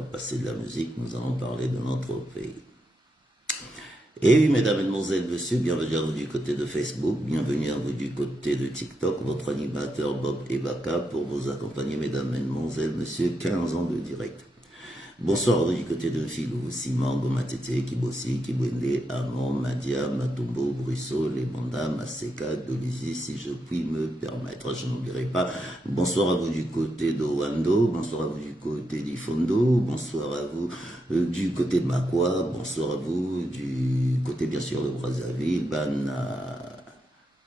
passer de la musique, nous allons parler de notre pays. Et oui, mesdames, mesdemoiselles, messieurs, bienvenue à vous du côté de Facebook, bienvenue à vous du côté de TikTok, votre animateur Bob Ebaka pour vous accompagner, mesdames, mesdemoiselles, messieurs, 15 ans de direct. Bonsoir à vous du côté de Filou, Simon, Matete, Kibosi, Kibwende, Amon, Madia, Matumbo, Brusso, Lebanda, Maseka, Dolizy, si je puis me permettre, je n'oublierai pas. Bonsoir à vous du côté de Wando, bonsoir à vous du côté d'Ifondo, bonsoir à vous du côté de Makwa, bonsoir à vous du côté bien sûr de Brazzaville, Bana,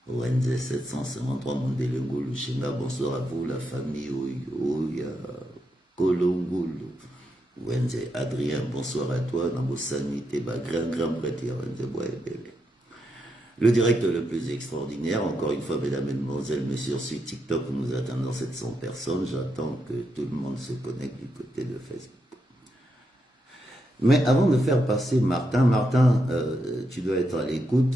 ONZ 753, Mondelengo, Lushenga, bonsoir à vous, la famille Oya, Kolongolo. Wenze Adrien, bonsoir à toi, Nambosani, Teba, grand prêtre, Wenze Boye Bébé. Le direct le plus extraordinaire, encore une fois, mesdames, mesdemoiselles, messieurs, sur TikTok, nous attendons 700 personnes, j'attends que tout le monde se connecte du côté de Facebook. Mais avant de faire passer Martin, tu dois être à l'écoute,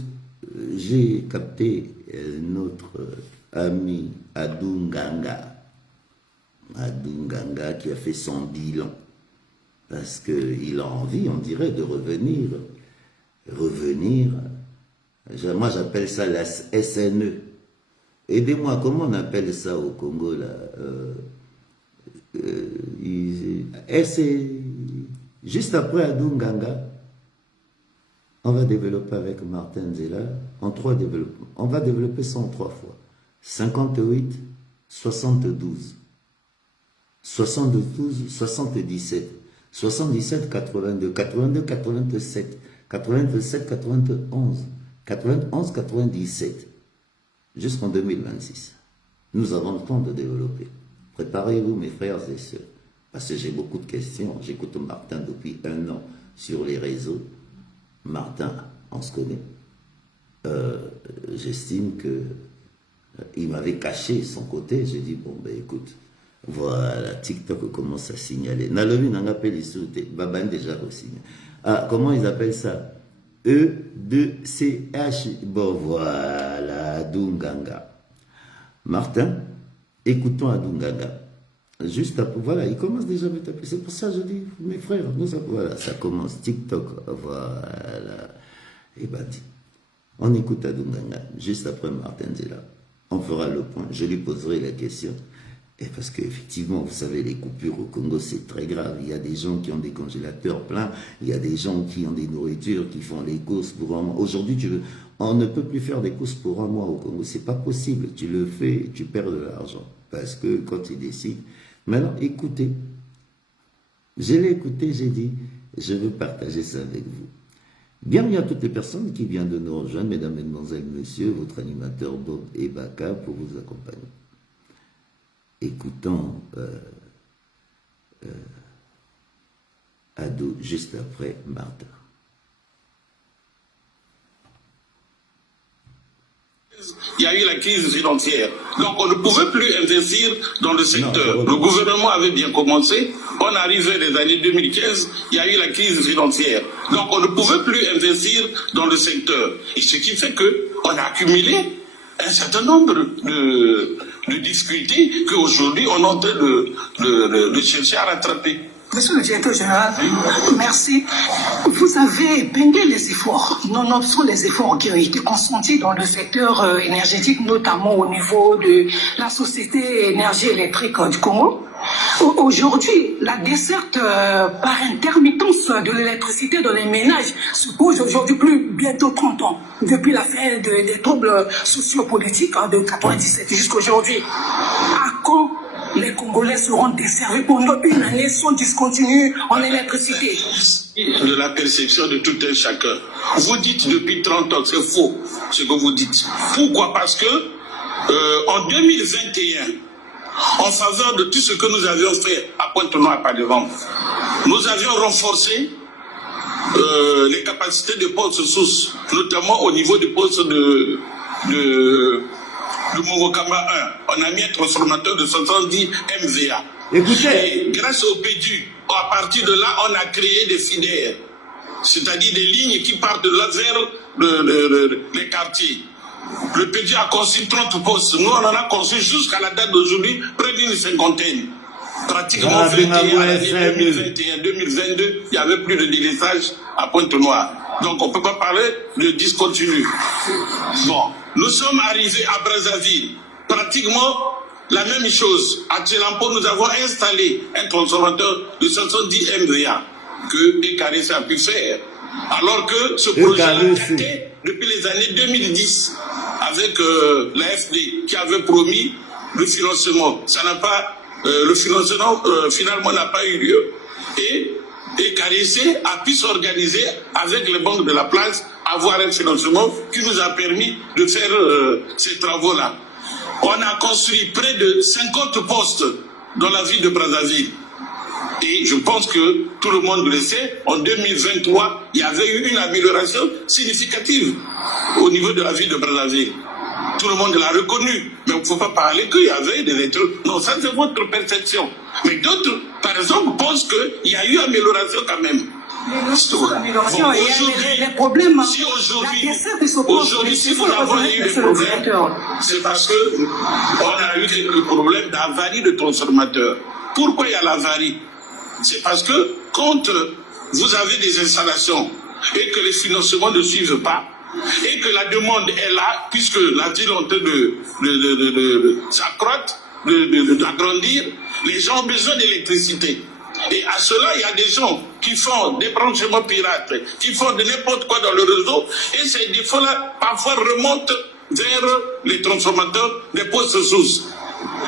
j'ai capté notre ami Adunganga qui a fait son bilan. Parce qu'il a envie, on dirait, de revenir. Moi, j'appelle ça la SNE. Aidez-moi, comment on appelle ça au Congo, là juste après Adunganga, on va développer avec Martin Zela, en 3 développements. On va développer ça en 3 fois. 58, 72. 72, 77. 77, 82, 82, 87, 87, 91, 91, 97, jusqu'en 2026. Nous avons le temps de développer. Préparez-vous, mes frères et sœurs, parce que j'ai beaucoup de questions. J'écoute Martin depuis 1 an sur les réseaux. Martin, on se connaît. J'estime qu'il m'avait caché son côté. J'ai dit, bon, ben écoute, voilà, TikTok commence à signaler. Nalobi n'a pas les sautés. Baban déjà re-signé. Ah, comment ils appellent ça? E2CH. Bon, voilà, Adunganga. Martin, écoutons Adunganga. Juste après, voilà, il commence déjà à me taper. C'est pour ça que je dis, mes frères, voilà, ça commence. TikTok, voilà. Et ben, on écoute Adunganga. Juste après Martin Zela. On fera le point. Je lui poserai la question. Et parce qu'effectivement, vous savez, les coupures au Congo, c'est très grave. Il y a des gens qui ont des congélateurs pleins, il y a des gens qui ont des nourritures, qui font les courses pour un mois. Aujourd'hui, on ne peut plus faire des courses pour un mois au Congo. C'est pas possible. Tu le fais, tu perds de l'argent. Parce que quand ils décident... Maintenant, écoutez. Je l'ai écouté, j'ai dit, je veux partager ça avec vous. Bienvenue à toutes les personnes qui viennent de nous rejoindre, mesdames, mesdemoiselles, messieurs, votre animateur Bob Ebaka pour vous accompagner. Écoutons Ado juste après Martin. Il y a eu la crise financière. Donc on ne pouvait plus investir dans le secteur. Le gouvernement avait bien commencé. On arrivait des années 2015, il y a eu la crise financière. Donc on ne pouvait plus investir dans le secteur. Et ce qui fait qu'on a accumulé un certain nombre de difficultés qu'aujourd'hui on est en train de chercher à rattraper. Monsieur le directeur général, merci. Vous avez épinglé les efforts, nonobstant les efforts qui ont été consentis dans le secteur énergétique, notamment au niveau de la société énergie électrique du Congo. Aujourd'hui, la desserte par intermittence de l'électricité dans les ménages se pose aujourd'hui plus bientôt 30 ans, depuis la fin des troubles sociopolitiques de 97 jusqu'à aujourd'hui. À quand les Congolais seront desservis pendant une année sans discontinu en électricité? De la perception de tout un chacun. Vous dites depuis 30 ans, c'est faux ce que vous dites. Pourquoi? Parce que en 2021, en faveur de tout ce que nous avions fait à Pointe-Noire par devant, nous avions renforcé les capacités de postes sources, notamment au niveau du poste de Mongokamba 1. On a mis un transformateur de 70 MVA. Écoutez. Et grâce au PEDU, à partir de là, on a créé des filières, c'est-à-dire des lignes qui partent de là vers les quartiers. Le PEDU a conçu 30 postes. Nous, on en a conçu jusqu'à la date d'aujourd'hui près d'une 50aine. Pratiquement 2021-2022, il n'y avait plus de délaissage à Pointe-Noire. Donc on ne peut pas parler de discontinu. Bon, nous sommes arrivés à Brazzaville. Pratiquement la même chose. À Tchelampo, nous avons installé un transformateur de 70 MVA que ECARES a pu faire. Alors que ce projet datait depuis les années 2010 avec l'AFD qui avait promis le financement. Ça n'a pas, le financement finalement n'a pas eu lieu. Et ECARES a pu s'organiser avec les banques de la place, avoir un financement qui nous a permis de faire ces travaux-là. On a construit près de 50 postes dans la ville de Brazzaville. Et je pense que tout le monde le sait, en 2023, il y avait eu une amélioration significative au niveau de la ville de Brazzaville. Tout le monde l'a reconnu. Mais il ne faut pas parler qu'il y avait des êtres. Non, ça c'est votre perception. Mais d'autres, par exemple, pensent qu'il y a eu amélioration quand même. Amélioration, il y a des problèmes. Si aujourd'hui, si nous avons eu des problèmes, c'est parce qu'on a eu des problèmes d'avarie de transformateurs. Pourquoi il y a l'avarie? C'est parce que quand vous avez des installations et que les financements ne suivent pas, et que la demande est là, puisque la ville est en train de s'accroître, d'agrandir, les gens ont besoin d'électricité. Et à cela, il y a des gens qui font des branchements pirates, qui font de n'importe quoi dans le réseau, et ces défauts-là, parfois, remontent vers les transformateurs des postes sources.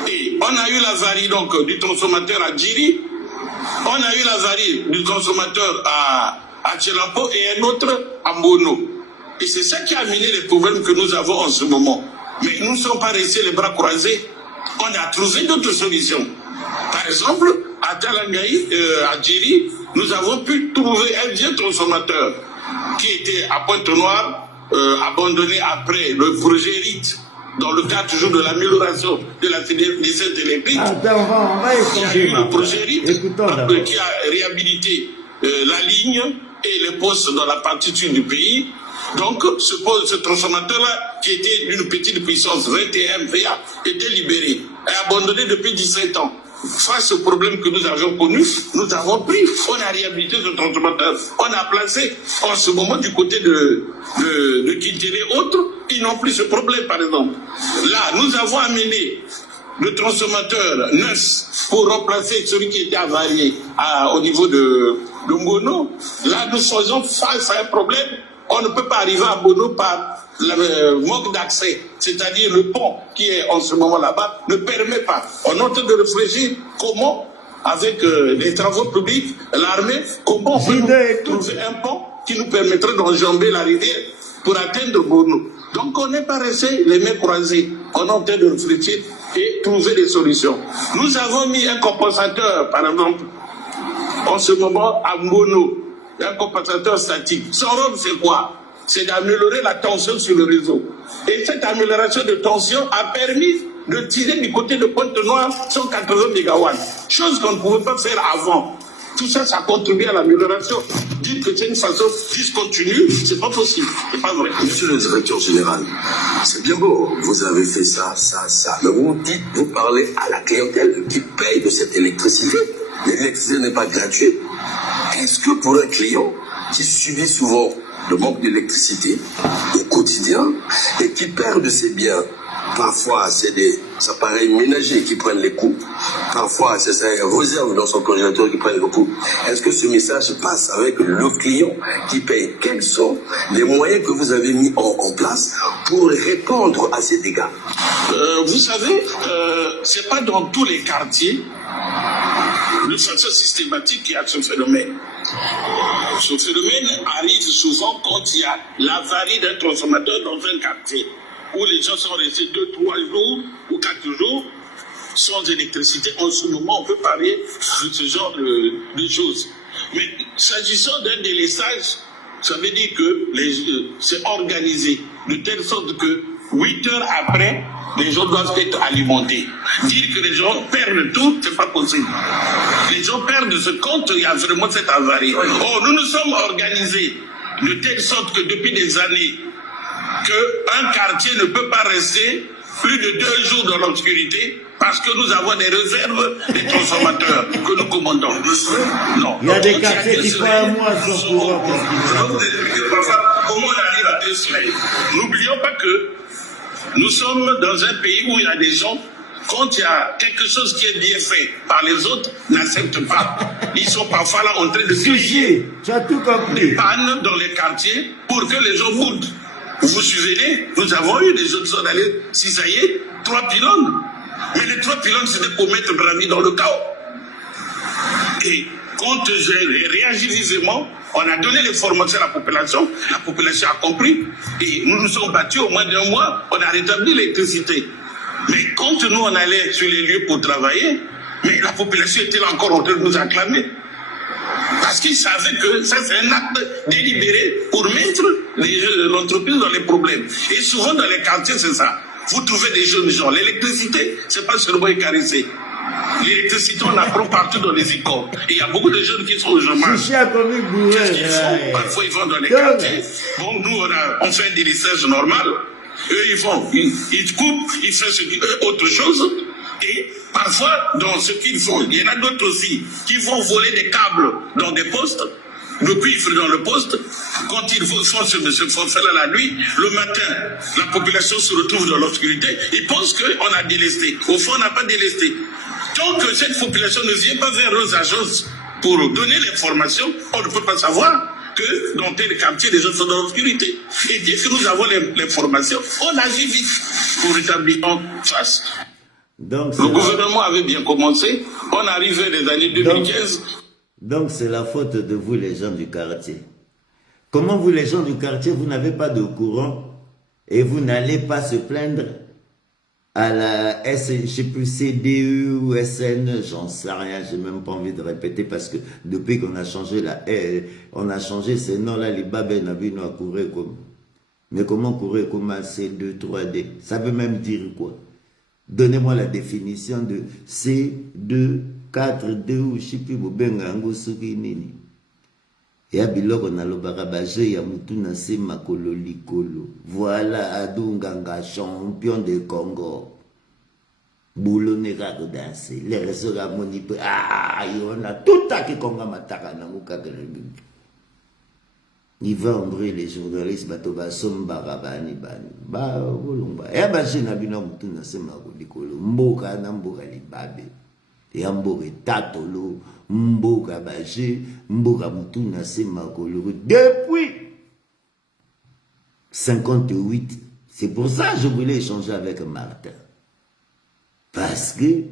Et on a eu l'avarie donc du transformateur à Djiri, on a eu l'avarie du transformateur à Tchelampo et un autre à Mono. Et c'est ça qui a amené les problèmes que nous avons en ce moment. Mais nous ne sommes pas restés les bras croisés. On a trouvé d'autres solutions. Par exemple, à Talangaï, à Djiri, nous avons pu trouver un vieux transformateur qui était à Pointe-Noire, abandonné après le projet RIT, dans le cadre toujours de l'amélioration de la desserte électrique. On va échanger, le projet RIT qui a réhabilité la ligne et les postes dans la partie sud du pays. Donc, ce transformateur-là, qui était d'une petite puissance 21 MVA, était libéré et abandonné depuis 17 ans. Face au problème que nous avions connu, nous avons pris, on a réhabilité ce transformateur. On a placé en ce moment du côté de Kintélé et autres, ils n'ont plus ce problème, par exemple. Là, nous avons amené le transformateur neuf pour remplacer celui qui était avarié au niveau de Ngono. Là, nous faisons face à un problème. On ne peut pas arriver à Bono par le manque d'accès. C'est-à-dire le pont qui est en ce moment là-bas ne permet pas. On est en train de réfléchir comment, avec les travaux publics, l'armée, comment on peut trouver un pont qui nous permettrait d'enjamber la rivière pour atteindre Bono. Donc on n'est pas resté les mains croisées. On est en train de réfléchir et trouver des solutions. Nous avons mis un compensateur, par exemple, en ce moment à Bono. Un compensateur statique. Son rôle, c'est quoi? C'est d'améliorer la tension sur le réseau. Et cette amélioration de tension a permis de tirer du côté de Pointe-Noire 180 MW. Chose qu'on ne pouvait pas faire avant. Tout ça, ça contribue à l'amélioration. Dire que c'est une façon discontinue, c'est pas possible. C'est pas vrai. Monsieur le directeur général, c'est bien beau. Vous avez fait ça. Mais vous parlez à la clientèle qui paye de cette électricité. L'électricité n'est pas gratuite. Est-ce que pour un client qui subit souvent le manque d'électricité au quotidien et qui perd de ses biens, parfois c'est des appareils ménagers qui prennent les coups, parfois c'est ses réserves dans son congélateur qui prennent le coup, est-ce que ce message passe avec le client qui paye? Quels sont les moyens que vous avez mis en place pour répondre à ces dégâts? Vous savez, c'est pas dans tous les quartiers de façon systématique qu'il y a ce phénomène. Ce phénomène arrive souvent quand il y a l'avarie d'un transformateur dans un quartier où les gens sont restés 2, 3 jours ou 4 jours sans électricité. En ce moment, on peut parler de ce genre de choses. Mais s'agissant d'un délestage, ça veut dire que c'est organisé de telle sorte que 8 heures après, les gens doivent être alimentés. Dire que les gens perdent tout, c'est pas possible. Les gens perdent ce compte, il y a vraiment cette avarie. Oh, nous nous sommes organisés de telle sorte que depuis des années, qu'un quartier ne peut pas rester plus de 2 jours dans l'obscurité parce que nous avons des réserves des transformateurs que nous commandons. Non. Il y a des quartiers qui font un mois sans courant. Comment on arrive à déceler? N'oublions pas que nous sommes dans un pays où il y a des gens, quand il y a quelque chose qui est bien fait par les autres, n'acceptent pas. Ils sont parfois là en train de crier tu as tout compris. des pannes dans les quartiers pour que les gens boudent. Vous vous souvenez, nous avons eu des autres zones allées cisailler 3 pylônes. Mais les 3 pylônes, c'était pour mettre Bravi dans le chaos. Et quand j'ai réagi vivement, on a donné les formations à la population a compris, et nous nous sommes battus au moins d'un mois, on a rétabli l'électricité. Mais quand nous on allait sur les lieux pour travailler, mais la population était là encore en train de nous acclamer. Parce qu'ils savaient que ça c'est un acte délibéré pour mettre l'entreprise dans les problèmes. Et souvent dans les quartiers c'est ça. Vous trouvez des jeunes gens. L'électricité, c'est pas seulement écarissé. L'électricité, on apprend partout dans les écoles. Et il y a beaucoup de jeunes qui sont au chômage. Qu'est-ce qu'ils font? Parfois, ils vont dans les quartiers. Bon, nous, on fait un délissage normal. Eux, ils coupent, ils font autre chose. Et parfois, dans ce qu'ils font, il y en a d'autres aussi qui vont voler des câbles dans des postes. Le cuivre dans le poste, quand ils font ce forfait-là la nuit, le matin, la population se retrouve dans l'obscurité, ils pensent qu'on a délesté. Au fond, on n'a pas délesté. Tant que cette population ne vient pas vers nos agences pour donner l'information, on ne peut pas savoir que dans tel quartier, les gens sont dans l'obscurité. Et dès que nous avons l'information, on agit vite pour rétablir en face. Donc, le gouvernement avait bien commencé, on arrivait des années 2015. Donc c'est la faute de vous les gens du quartier. Comment vous les gens du quartier, vous n'avez pas de courant et vous n'allez pas se plaindre à la je sais plus, CDE ou SN, j'en sais rien, j'ai même pas envie de répéter parce que depuis qu'on a changé on a changé ces noms-là, les babes n'avaient à courir comme. Mais comment courir comme un C2, 3D? Ça veut même dire quoi? Donnez-moi la définition de C2, 4, 2 ou je sais plus, bobengango soki nini. Ya biloko na lobaka baje ya mutu na se makolo likolo. Voilà Adunganga, champion de Congo. Boulonné kako danser. Les réseaux à monipe. Ah, on a tout à qui konga mataka na muka république. Il va ombrer les journalistes batoba somba rabani bani. Ba bolomba. Ya baje na bino mutu na se makolo likolo. Mboka na mboka libabe. Et mboka tatolo, mboka baje, mboka mutuna se makolo. Depuis 58, c'est pour ça que je voulais échanger avec Martin. Parce que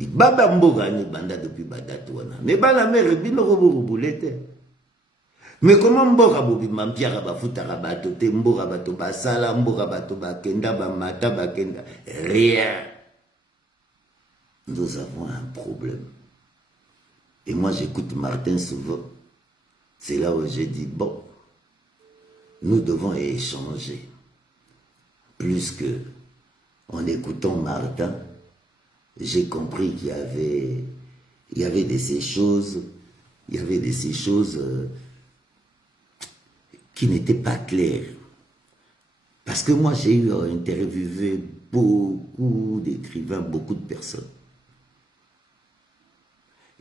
baba mboka ni banda depuis badatouana. Mais bana mère bino robo boulete. Mais comment mboka bobi mampiara bafuta rabato te mboka bato basala mboka bato bakenda ba mata bakenda rien. Nous avons un problème. Et moi, j'écoute Martin souvent. C'est là où j'ai dit, bon, nous devons échanger. Plus que, en écoutant Martin, j'ai compris qu'il y avait de ces choses, qui n'étaient pas claires. Parce que moi, j'ai eu à interviewer beaucoup d'écrivains, beaucoup de personnes.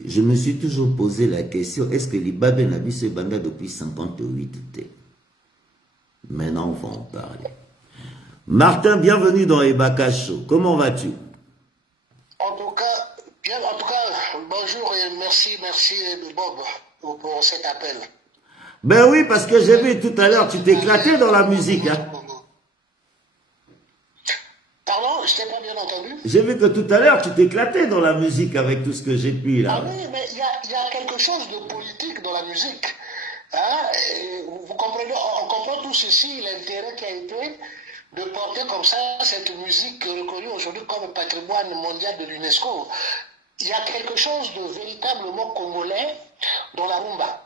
Je me suis toujours posé la question, est-ce que les Babé Nabi se banda depuis 58 t? Maintenant, on va en parler. Martin, bienvenue dans Ebaka Show. Comment vas-tu? En tout cas, bonjour et merci Bob pour cet appel. Ben oui, parce que j'ai vu tout à l'heure, tu t'éclatais dans la musique. Hein? Pardon, je t'ai pas bien entendu. J'ai vu que tout à l'heure, tu t'éclatais dans la musique avec tout ce que j'ai pu là. Ah oui, mais il y a quelque chose de politique dans la musique. Hein? Vous comprenez, on comprend tous ici l'intérêt qui a été de porter comme ça cette musique reconnue aujourd'hui comme patrimoine mondial de l'UNESCO. Il y a quelque chose de véritablement congolais dans la rumba.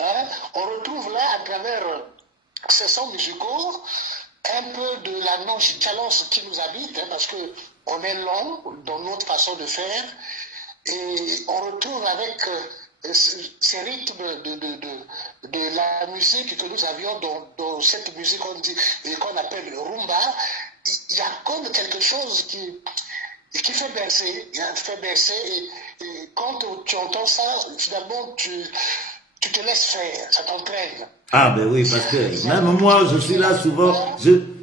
Hein? On retrouve là, à travers ces sons musicaux, un peu de la nonchalance qui nous habite, hein, parce qu'on est lent dans notre façon de faire, et on retrouve avec ces rythmes de la musique que nous avions dans cette musique qu'on appelle le rumba, il y a comme quelque chose et qui fait bercer, et quand tu entends ça, finalement, tu te laisses faire, ça t'entraîne. Ah ben oui, parce que même moi, je suis là souvent,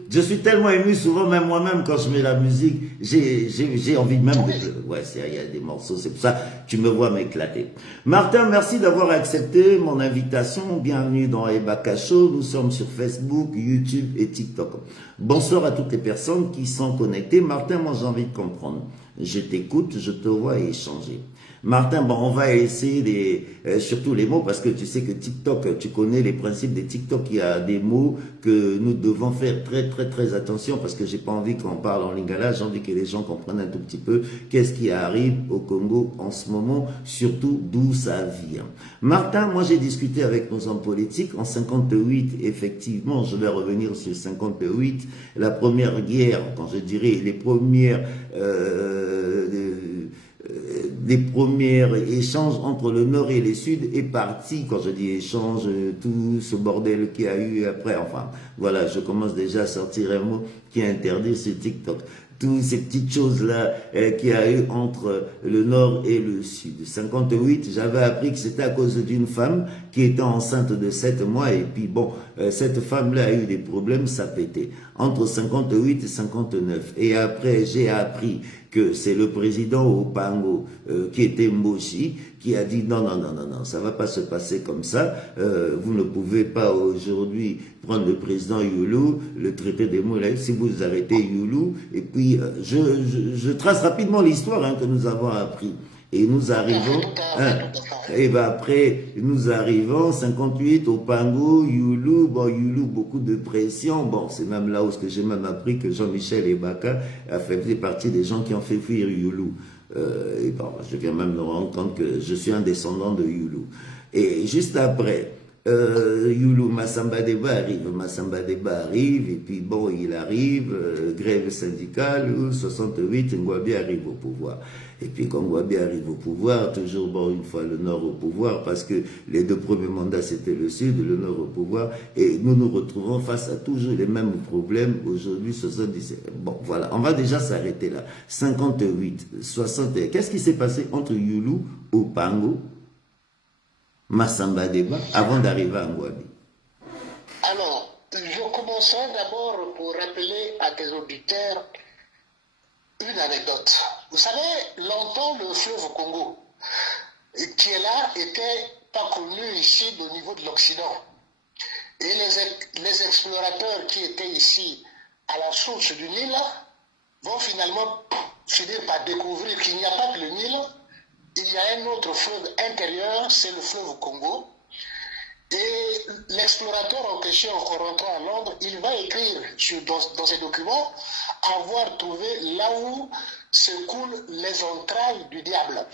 je suis tellement ému souvent, même moi-même, quand je mets la musique, j'ai envie même de... Ouais, il y a des morceaux, c'est pour ça tu me vois m'éclater. Martin, merci d'avoir accepté mon invitation. Bienvenue dans Ebaka Show. Nous sommes sur Facebook, YouTube et TikTok. Bonsoir à toutes les personnes qui sont connectées. Martin, moi j'ai envie de comprendre. Je t'écoute, je te vois échanger. Martin, bon, on va essayer surtout les mots, parce que tu sais que TikTok, tu connais les principes des TikTok, il y a des mots que nous devons faire très attention, parce que j'ai pas envie qu'on parle en lingala, j'ai envie que les gens comprennent un tout petit peu qu'est-ce qui arrive au Congo en ce moment, surtout d'où ça vient. Martin, moi j'ai discuté avec nos hommes politiques en 58, effectivement, je vais revenir sur 58, la première guerre, quand je dirais les premiers échanges entre le Nord et le Sud est parti, quand je dis échange, tout ce bordel qu'il y a eu après, enfin, voilà, je commence déjà à sortir un mot qui est interdit sur TikTok. Toutes ces petites choses-là qu'il y a eu entre le Nord et le Sud. 58, j'avais appris que c'était à cause d'une femme qui était enceinte de 7 mois et puis bon, cette femme-là a eu des problèmes, ça pétait. Entre 58 et 59. Et après, j'ai appris que c'est le président Opango, qui était Mboshi, qui a dit non, ça va pas se passer comme ça. Vous ne pouvez pas aujourd'hui prendre le président Youlou, le traité des Moulins, si vous arrêtez Youlou. Et puis, je trace rapidement l'histoire que nous avons appris. Et nous arrivons, et ben après, nous arrivons, 58, au Pango, Youlou, bon, Youlou, beaucoup de pression, bon, c'est même là où j'ai même appris que Jean-Michel Ebaka a fait partie des gens qui ont fait fuir Youlou. Et bon, je viens même me rendre compte que je suis un descendant de Youlou. Et juste après, Youlou, Massamba Deba arrive, et puis bon, il arrive, grève syndicale, 68, Ngouabi arrive au pouvoir. Et puis quand Ngouabi arrive au pouvoir, toujours bon, une fois le Nord au pouvoir, parce que les 2 premiers mandats c'était le Sud, le Nord au pouvoir, et nous nous retrouvons face à toujours les mêmes problèmes, aujourd'hui 77. Bon, voilà, on va déjà s'arrêter là. 58, 61, qu'est-ce qui s'est passé entre Youlou, Opango, Massamba Deba, avant d'arriver à Ngouabi? Alors, je commencerai d'abord pour rappeler à tes auditeurs une anecdote. Vous savez, longtemps le fleuve Congo, qui est là, était pas connu ici au niveau de l'Occident. Et les explorateurs qui étaient ici à la source du Nil vont finalement finir par découvrir qu'il n'y a pas que le Nil, il y a un autre fleuve intérieur, c'est le fleuve Congo. Et l'explorateur en question, en rentrant à Londres, il va écrire dans ses documents avoir trouvé là où se coulent les entrailles du diable.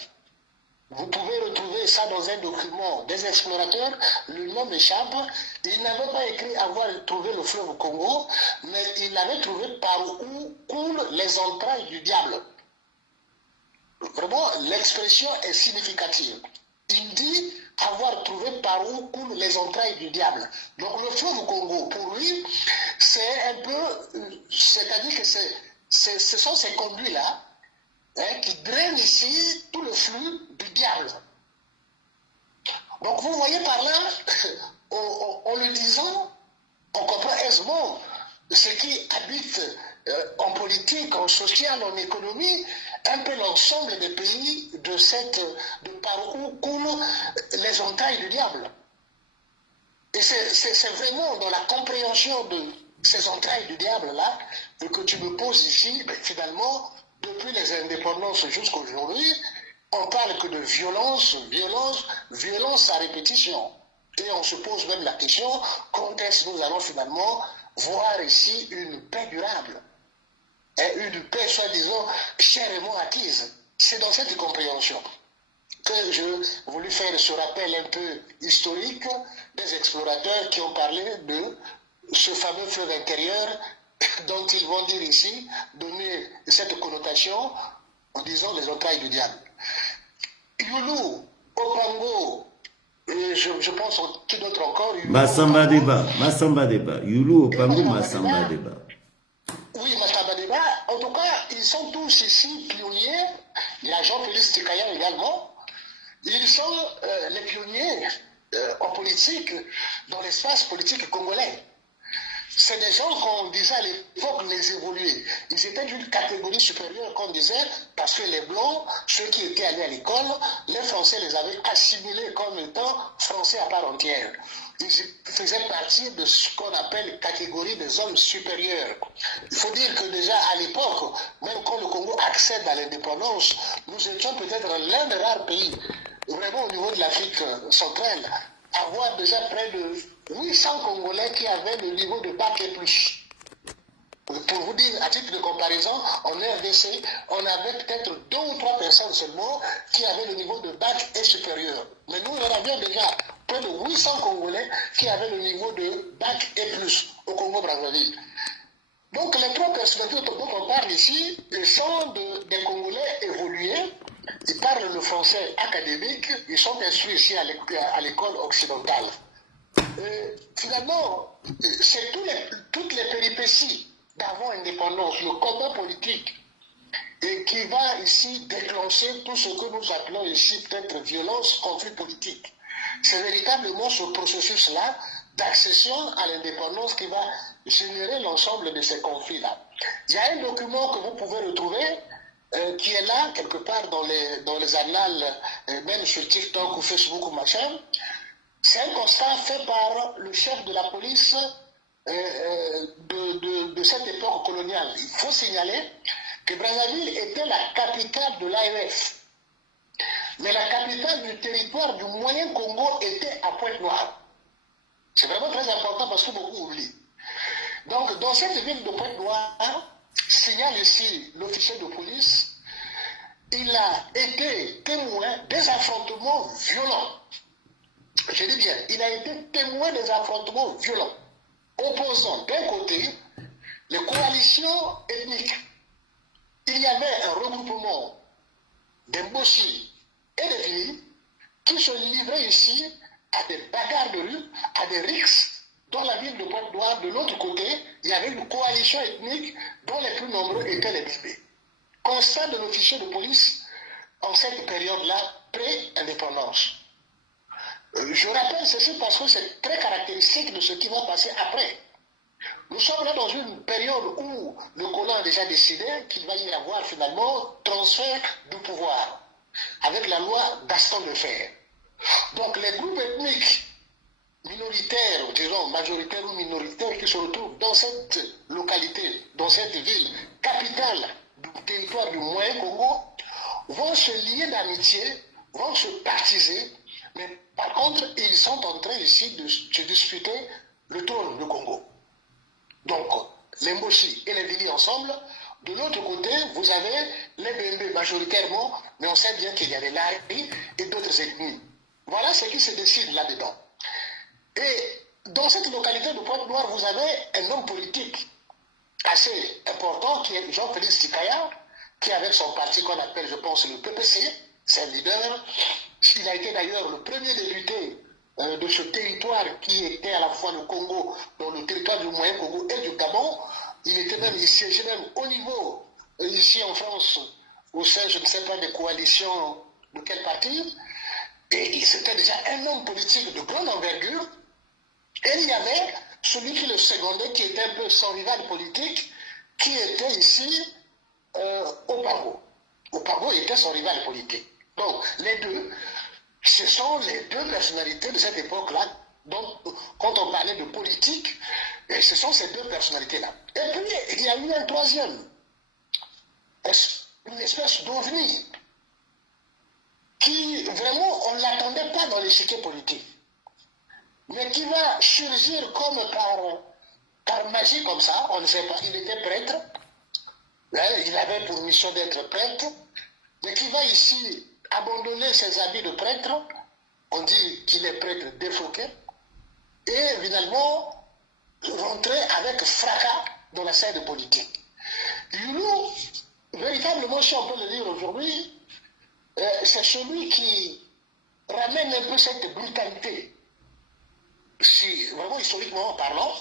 Vous pouvez retrouver ça dans un document des explorateurs, le nom m'échappe. Il n'avait pas écrit avoir trouvé le fleuve Congo, mais il avait trouvé par où coulent les entrailles du diable. Vraiment, l'expression est significative. Il dit avoir trouvé par où coulent les entrailles du diable. Donc le fleuve Congo, pour lui, c'est un peu, c'est-à-dire que ce sont ces conduits-là qui drainent ici tout le flux du diable. Donc vous voyez par là, en le disant, on comprend aisément ce qui habite en politique, en social, en économie, un peu l'ensemble des pays de par où coulent les entrailles du diable. Et c'est vraiment dans la compréhension de ces entrailles du diable-là que tu me poses ici, finalement, depuis les indépendances jusqu'à aujourd'hui, on parle que de violence à répétition. Et on se pose même la question, quand est-ce que nous allons finalement voir ici une paix durable? Et une paix, soi-disant, chèrement acquise. C'est dans cette compréhension que je voulais faire ce rappel un peu historique des explorateurs qui ont parlé de ce fameux fleuve intérieur dont ils vont dire ici, donner cette connotation en disant les entrailles du diable. Youlou, Opango, je pense qui d'autre encore. Massamba Deba. Youlou, Opango, Massamba Deba. Oui, Massamba Deba. En tout cas, ils ils sont tous ici pionniers. Il y a Jean-Félix Tikaya également. Ils sont les pionniers en politique, dans l'espace politique congolais. C'est des gens qu'on disait à l'époque les évolués. Ils étaient d'une catégorie supérieure, qu'on disait, parce que les Blancs, ceux qui étaient allés à l'école, les Français les avaient assimilés comme étant Français à part entière. Ils faisaient partie de ce qu'on appelle catégorie des hommes supérieurs. Il faut dire que déjà à l'époque, même quand le Congo accède à l'indépendance, nous étions peut-être l'un des rares pays, vraiment au niveau de l'Afrique centrale, à avoir déjà près de 800 Congolais qui avaient le niveau de bac et plus. Pour vous dire, à titre de comparaison, en RDC, on avait peut-être 2 ou 3 personnes seulement qui avaient le niveau de bac et supérieur. Mais nous, on avions déjà près de 800 Congolais qui avaient le niveau de bac et plus au Congo-Brazzaville. Donc les 3 personnalités dont on parle ici sont des Congolais évolués. Ils parlent le français académique, ils sont instruits ici à l'école occidentale. Finalement, c'est toutes les péripéties d'avant indépendance, le combat politique, et qui va ici déclencher tout ce que nous appelons ici peut-être violence, conflit politique. C'est véritablement ce processus-là d'accession à l'indépendance qui va générer l'ensemble de ces conflits-là. Il y a un document que vous pouvez retrouver qui est là, quelque part dans les annales, même sur TikTok ou Facebook ou machin. C'est un constat fait par le chef de la police de cette époque coloniale. Il faut signaler que Brazzaville était la capitale de l'AMF. Mais la capitale du territoire du Moyen Congo était à Pointe-Noire. C'est vraiment très important parce que beaucoup oublient. Donc, dans cette ville de Pointe-Noire, signale ici l'officier de police, il a été témoin des affrontements violents. Je dis bien, il a été témoin des affrontements violents, opposant d'un côté les coalitions ethniques. Il y avait un regroupement d'Mbossi et de Vini qui se livraient ici à des bagarres de rue, à des rixes. Dans la ville de Pointe-Noire, de l'autre côté, il y avait une coalition ethnique dont les plus nombreux étaient les bébés. Constat de l'officier de police en cette période-là, pré-indépendance. Je rappelle ceci parce que c'est très caractéristique de ce qui va passer après. Nous sommes là dans une période où le colon a déjà décidé qu'il va y avoir finalement transfert du pouvoir avec la loi Gaston Defferre. Donc les groupes ethniques minoritaires, disons majoritaires ou minoritaires qui se retrouvent dans cette localité, dans cette ville capitale du territoire du Moyen Congo, vont se lier d'amitié, vont se partiser, mais par contre, ils sont en train ici de se disputer le trône du Congo. Donc, les Mboshi et les Vili ensemble. De l'autre côté, vous avez les Bembe majoritairement, mais on sait bien qu'il y a les Lari et d'autres ethnies. Voilà ce qui se décide là-dedans. Et dans cette localité de Pointe-Noire, vous avez un homme politique assez important qui est Jean-Félix Tikaya, qui avec son parti qu'on appelle, je pense, le PPC, c'est un leader. Il a été d'ailleurs le premier député de ce territoire qui était à la fois le Congo, dans le territoire du Moyen Congo et du Gabon. Il était même, il siégeait même au niveau, ici en France, au sein, je ne sais pas, des coalitions de quel parti. Et c'était déjà un homme politique de grande envergure. Et il y avait celui qui le secondait, qui était un peu son rival politique, qui était ici Opargo. Opargo était son rival politique. Donc, les deux, ce sont les deux personnalités de cette époque-là. Donc, quand on parlait de politique, ce sont ces deux personnalités-là. Et puis, il y a eu un troisième, une espèce d'ovni, qui vraiment, on ne l'attendait pas dans l'échiquier politique, mais qui va surgir comme par magie comme ça, on ne sait pas, il était prêtre, il avait pour mission d'être prêtre, mais qui va ici abandonner ses habits de prêtre, on dit qu'il est prêtre défroqué, et finalement rentrer avec fracas dans la scène politique. Youlou, véritablement, si on peut le dire aujourd'hui, c'est celui qui ramène un peu cette brutalité, si vraiment historiquement parlant,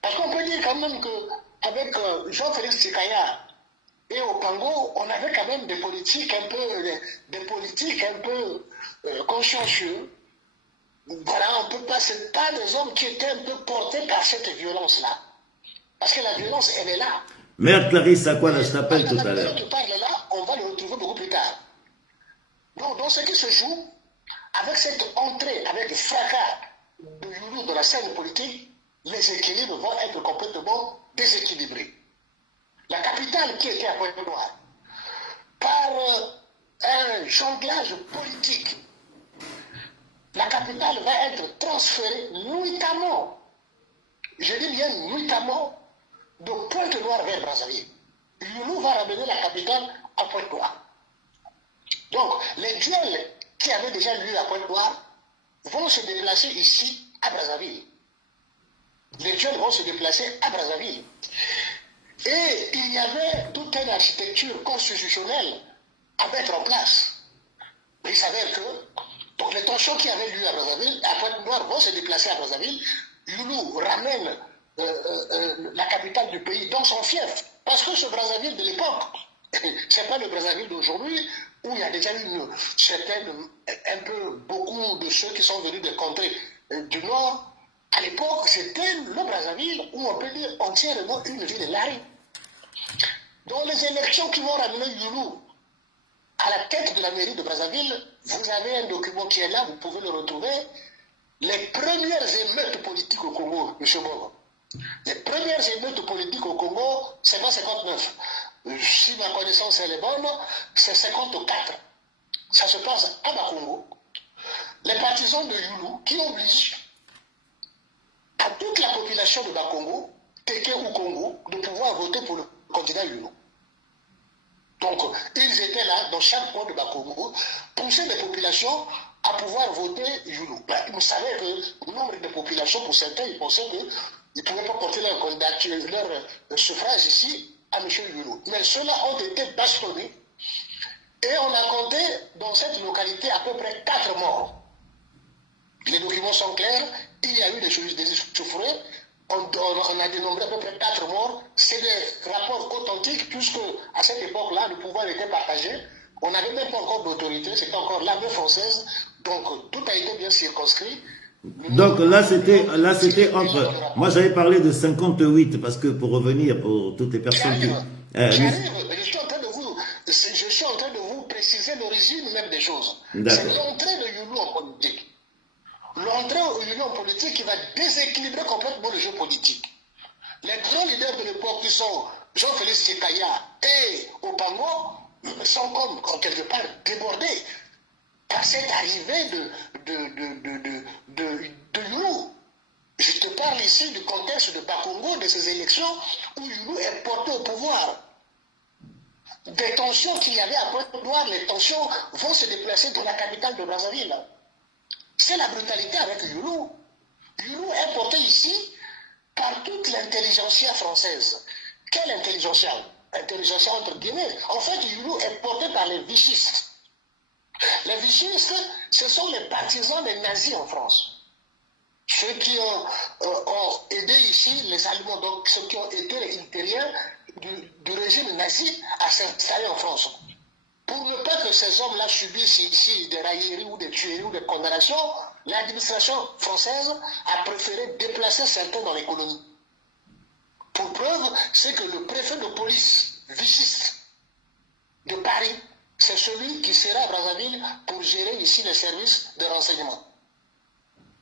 parce qu'on peut dire quand même qu'avec Jean-Félix Tikaya Et au Congo, on avait quand même des politiques un peu consciencieux. Voilà, on peut pas, c'est pas des hommes qui étaient un peu portés par cette violence-là. Parce que la violence, elle est là. Mère Clarisse, à quoi là, je t'appelle tout à l'heure. Qui parle là, on va le retrouver beaucoup plus tard. Donc, dans ce qui se joue, avec cette entrée, avec le fracas de Youlou dans la scène politique, les équilibres vont être complètement déséquilibrés. La capitale qui était à Pointe-Noire, par un jonglage politique, la capitale va être transférée nuitamment, je dis bien nuitamment, de Pointe-Noire vers Brazzaville. Youlou va ramener la capitale à Pointe-Noire. Donc, les duels qui avaient déjà lieu à Pointe-Noire vont se déplacer ici, à Brazzaville. Les duels vont se déplacer à Brazzaville. Et il y avait toute une architecture constitutionnelle à mettre en place. Il s'avère que donc les tensions qui avaient lieu à Brazzaville, à Pointe-Noire, vont se déplacer à Brazzaville. Youlou ramène la capitale du pays dans son fief. Parce que ce Brazzaville de l'époque, c'est pas le Brazzaville d'aujourd'hui, où il y a déjà eu beaucoup de ceux qui sont venus des contrées du Nord. À l'époque, c'était le Brazzaville, où on peut dire entièrement une ville large. Dans les élections qui vont ramener Youlou à la tête de la mairie de Brazzaville, vous avez un document qui est là, vous pouvez le retrouver. Les premières émeutes politiques au Congo, M. Bobo. Les premières émeutes politiques au Congo, c'est pas 59. Si ma connaissance est bonne, c'est 54. Ça se passe à Bakongo. Les partisans de Youlou qui obligent à toute la population de Bakongo, Téké ou Congo, de pouvoir voter pour le candidat Youlou. Donc, ils étaient là, dans chaque coin de Bakongo, pousser les populations à pouvoir voter Youlou. Vous savez que le nombre de populations, pour certains, ils pensaient qu'ils ne pouvaient pas porter leur candidature, leur suffrage ici à M. Youlou. Mais ceux-là ont été bastonnés. Et on a compté dans cette localité à peu près 4 morts. Les documents sont clairs, il y a eu des choses déchiffrées, on a dénombré à peu près 4 morts. C'est des rapports authentiques, puisque à cette époque-là, le pouvoir était partagé. On n'avait même pas encore d'autorité, c'était encore l'armée française, donc tout a été bien circonscrit. Donc là c'était entre, moi j'avais parlé de 58, parce que pour revenir pour toutes les personnes qui... Je suis en train de vous préciser l'origine même des choses. C'est l'entrée de Youlou en politique. L'entrée de Youlou en politique qui va déséquilibrer complètement le jeu politique. Les grands leaders de l'époque qui sont Jean-Félix Tsekaya et Opango sont comme quelque part débordés par cette arrivée de Youlou. Je te parle ici du contexte de Bakongo, de ces élections où Youlou est porté au pouvoir. Des tensions qu'il y avait à Pointe-Noire, les tensions vont se déplacer dans la capitale de Brazzaville. C'est la brutalité avec Youlou. Youlou est porté ici par toute l'intelligentsia française. Quelle intelligentsia? Intelligentsia entre guillemets. En fait, Youlou est porté par les vichistes. Les vichistes, ce sont les partisans des nazis en France. Ceux qui ont aidé ici les Allemands, donc ceux qui ont été les intérieurs du régime nazi à s'installer en France. Pour ne pas que ces hommes-là subissent ici des railleries ou des tueries ou des condamnations, l'administration française a préféré déplacer certains dans les colonies. Pour preuve, c'est que le préfet de police vichiste de Paris, c'est celui qui sera à Brazzaville pour gérer ici les services de renseignement.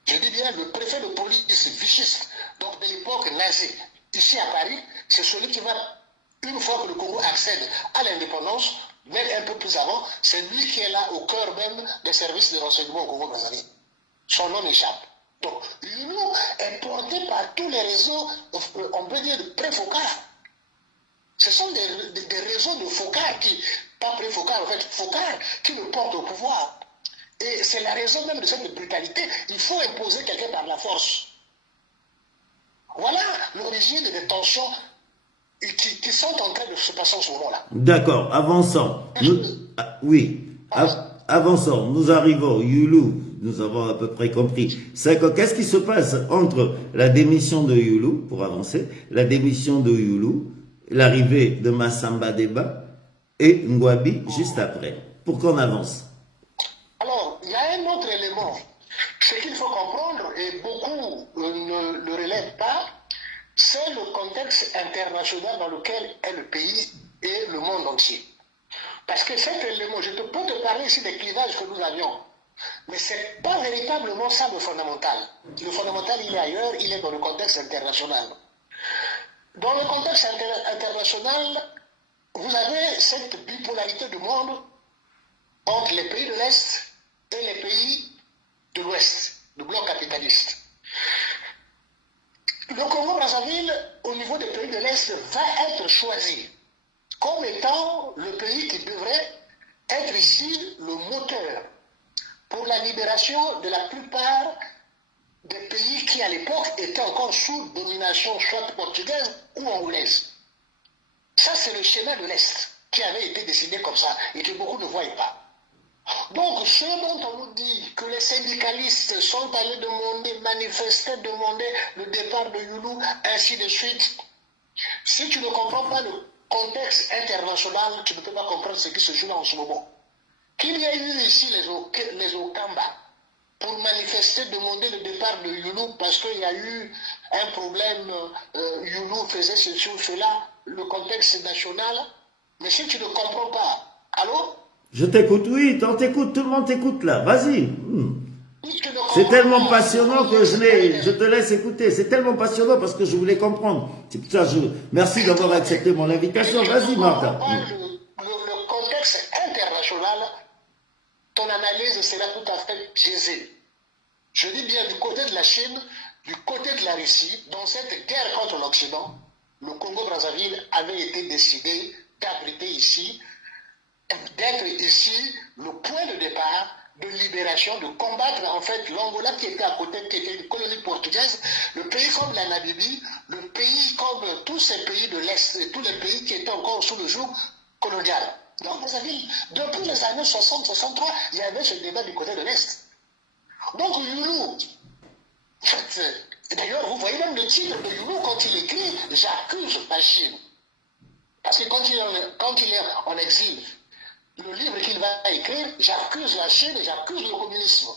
Je dis bien le préfet de police vichiste, donc de l'époque nazie, ici à Paris, c'est celui qui va, une fois que le Congo accède à l'indépendance, même un peu plus avant, c'est lui qui est là au cœur même des services de renseignement au Congo-Brazzaville. Son nom échappe. Donc, Youlou est porté par tous les réseaux, on peut dire, de pré-Focard. Ce sont des réseaux de Focard qui, pas pré-Focard, en fait, Focard qui le portent au pouvoir. Et c'est la raison même de cette brutalité. Il faut imposer quelqu'un par la force. Voilà l'origine des tensions qui sont en train de se passer en ce moment-là. D'accord, avançons. Avançons. Nous arrivons, Youlou, nous avons à peu près compris. Qu'est-ce qui se passe entre la démission de Youlou, pour avancer, la démission de Youlou, l'arrivée de Massamba Deba et Ngouabi juste après, pour qu'on avance. Alors, il y a un autre élément. Ce qu'il faut comprendre, et beaucoup ne le relèvent pas, c'est le contexte international dans lequel est le pays et le monde entier. Parce que cet élément, je peux te parler ici des clivages que nous avions, mais ce n'est pas véritablement ça le fondamental. Le fondamental, il est ailleurs, il est dans le contexte international. Dans le contexte international, vous avez cette bipolarité du monde entre les pays de l'Est et les pays de l'Ouest, le bloc capitaliste. Le Congo-Brazzaville, au niveau des pays de l'Est, va être choisi comme étant le pays qui devrait être ici le moteur pour la libération de la plupart des pays qui, à l'époque, étaient encore sous domination soit portugaise ou anglaise. Ça, c'est le schéma de l'Est qui avait été décidé comme ça et que beaucoup ne voyaient pas. Donc, ce dont on nous dit que les syndicalistes sont allés demander, manifester, demander le départ de Youlou, ainsi de suite, si tu ne comprends pas le contexte international, tu ne peux pas comprendre ce qui se joue là en ce moment. Qu'il y a eu ici les Okamba pour manifester, demander le départ de Youlou parce qu'il y a eu un problème, Youlou faisait ceci ou cela, le contexte national, mais si tu ne comprends pas, allô? Je t'écoute, oui, on t'écoute, tout le monde t'écoute là, vas-y. C'est tellement passionnant que je te laisse écouter. C'est tellement passionnant parce que je voulais comprendre. C'est pour ça merci d'avoir accepté mon invitation. Vas-y, Martha. Le contexte international, ton analyse sera tout à fait biaisée. Je dis bien du côté de la Chine, du côté de la Russie, dans cette guerre contre l'Occident, le Congo-Brazzaville avait été décidé d'abriter ici, d'être ici le point de départ de libération, de combattre en fait l'Angola qui était à côté, qui était une colonie portugaise, le pays comme la Namibie, le pays comme tous ces pays de l'Est, et tous les pays qui étaient encore sous le joug colonial. Donc vous avez, depuis les années 60-63, il y avait ce débat du côté de l'Est. Donc Youlou, d'ailleurs vous voyez même le titre de Youlou quand il écrit « J'accuse la Chine ». Parce que quand il est en exil, le livre qu'il va écrire, j'accuse la Chine et j'accuse le communisme.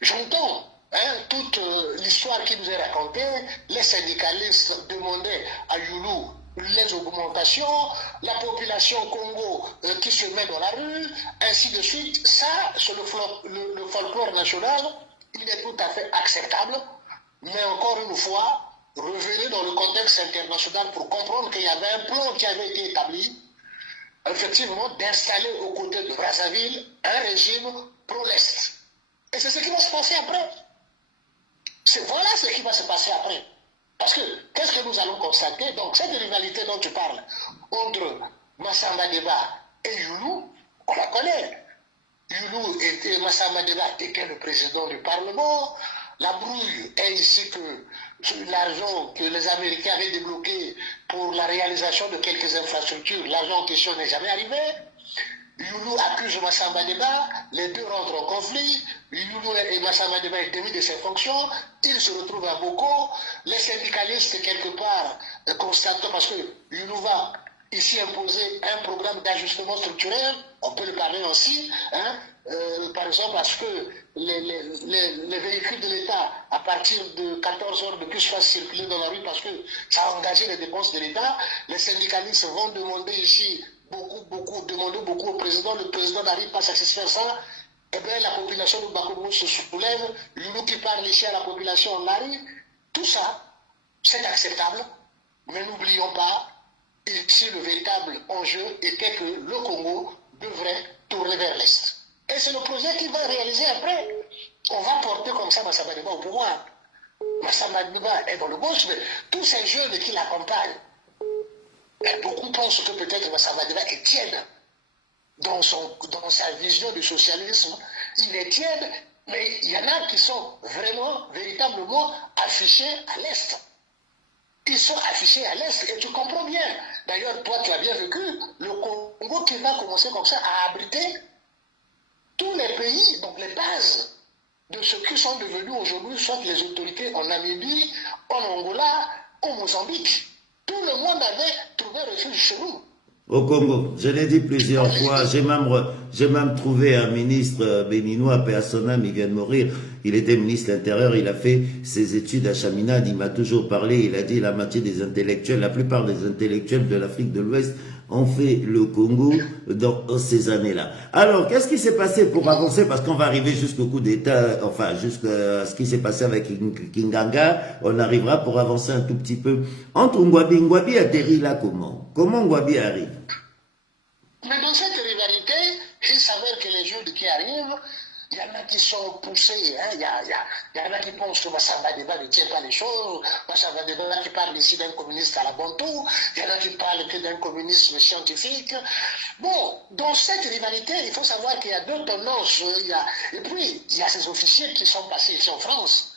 J'entends toute l'histoire qui nous est racontée, les syndicalistes demandaient à Youlou les augmentations, la population Congo qui se met dans la rue, ainsi de suite. Ça, c'est le folklore national, il est tout à fait acceptable, mais encore une fois, revenez dans le contexte international pour comprendre qu'il y avait un plan qui avait été établi, effectivement, d'installer aux côtés de Brazzaville un régime pro-l'Est. Et c'est ce qui va se passer après. Voilà ce qui va se passer après. Parce que, qu'est-ce que nous allons constater? Donc, cette rivalité dont tu parles, entre Massamba Deba et Youlou, on la connaît. Youlou et Massamba Deba étaient le président du Parlement. La brouille est ici que l'argent que les Américains avaient débloqué pour la réalisation de quelques infrastructures, l'argent en question n'est jamais arrivé. Youlou accuse Massamba Deba, les deux rentrent en conflit, Youlou et Massamba Deba est démis de ses fonctions, ils se retrouvent à Boko, les syndicalistes quelque part constatent, parce que Youlou va ici imposer un programme d'ajustement structurel, on peut le parler ainsi, par exemple parce que les véhicules de l'État, à partir de 14 heures de plus, fassent circuler dans la rue parce que ça a engagé les dépenses de l'État. Les syndicalistes vont demander ici demander beaucoup au président. Le président n'arrive pas à satisfaire ça. Eh bien, la population de Bakoumou se soulève. Youlou qui parle ici à la population en arrive. Tout ça, c'est acceptable. Mais n'oublions pas, ici, le véritable enjeu était que le Congo devrait tourner vers l'Est. Et c'est le projet qu'il va réaliser après. On va porter comme ça Massamba Deba au pouvoir. Massamba Deba est dans le gauche, mais tous ces jeunes qui l'accompagnent, beaucoup pensent que peut-être Massamba Deba est tiède dans sa vision du socialisme. Il est tiède, mais il y en a qui sont vraiment, véritablement affichés à l'Est. Ils sont affichés à l'Est, et tu comprends bien. D'ailleurs, toi, tu as bien vécu, le Congo qui va commencer comme ça à abriter tous les pays, donc les bases de ceux qui sont devenus aujourd'hui, soit les autorités en Namibie, en Angola, au Mozambique. Tout le monde avait trouvé refuge chez nous. Au Congo, je l'ai dit plusieurs fois, j'ai même trouvé un ministre béninois, paix à son âme, il vient de mourir, il était ministre de l'Intérieur, il a fait ses études à Chaminade, il m'a toujours parlé, il a dit la moitié des intellectuels, la plupart des intellectuels de l'Afrique de l'Ouest ont fait le Congo dans ces années-là. Alors, qu'est-ce qui s'est passé pour avancer? Parce qu'on va arriver jusqu'au coup d'État, enfin, jusqu'à ce qui s'est passé avec Kinganga, on arrivera pour avancer un tout petit peu. Entre Ngwabi atterrit là comment? Comment Ngwabi arrive? Mais dans cette rivalité, il s'avère que les jeunes qui arrivent, il y en a qui sont poussés, hein, il y en a qui pensent que Massamba Deba ne tient pas les choses, Massamba Deba qui parle ici d'un communiste à la Bantou, il y en a qui parlent que d'un communisme scientifique. Bon, dans cette rivalité, il faut savoir qu'il y a deux tendances, et puis il y a ces officiers qui sont passés ici en France,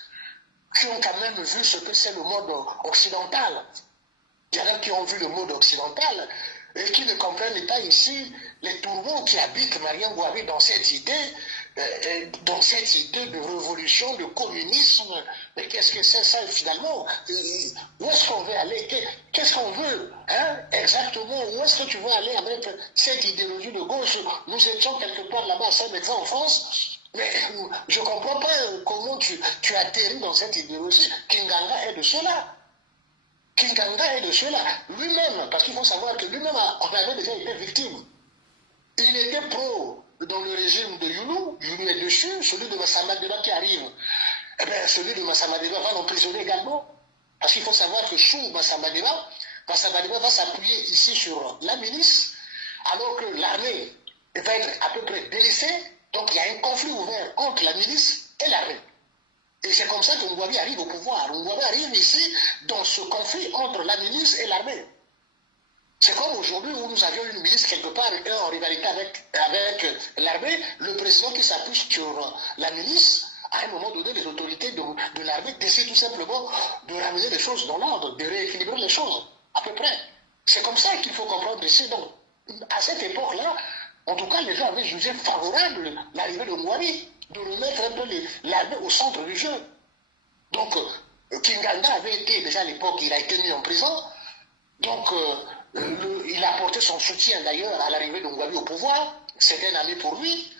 qui ont quand même vu ce que c'est le mode occidental. Il y en a qui ont vu le mode occidental et qui ne comprennent pas ici les tourments qui habitent Mariam Ngouabi dans cette idée de révolution, de communisme. Mais qu'est-ce que c'est ça finalement? Où est-ce qu'on veut aller? Qu'est-ce qu'on veut, hein? Exactement, où est-ce que tu veux aller avec cette idéologie de gauche? Nous étions quelque part là-bas à Saint-Médecin en France. Mais je ne comprends pas comment tu atterris dans cette idéologie. Kinganga est de cela. Kinganga est de cela. Lui-même, parce qu'il faut savoir que lui-même avait déjà été victime. Il était pro dans le régime de Younou. Younou est dessus. Celui de Massamba Deba qui arrive, eh bien, celui de Massamba Deba va l'emprisonner également. Parce qu'il faut savoir que sous Massamba Deba va s'appuyer ici sur la milice, alors que l'armée va être à peu près délaissée. Donc il y a un conflit ouvert entre la milice et l'armée. Et c'est comme ça que Ngouabi arrive au pouvoir. Ngouabi arrive ici dans ce conflit entre la milice et l'armée. C'est comme aujourd'hui où nous avions une milice quelque part et en rivalité avec l'armée, le président qui s'appuie sur la milice, à un moment donné, les autorités de l'armée décident tout simplement de ramener les choses dans l'ordre, de rééquilibrer les choses, à peu près. C'est comme ça qu'il faut comprendre ici. Donc, à cette époque-là, en tout cas, les gens avaient jugé favorable l'arrivée de Ngouabi, de remettre un peu l'armée au centre du jeu. Donc, Kinganga avait été, déjà à l'époque, il a été mis en prison. Donc, il a apporté son soutien d'ailleurs à l'arrivée de Ngouabi au pouvoir. C'était un ami pour lui.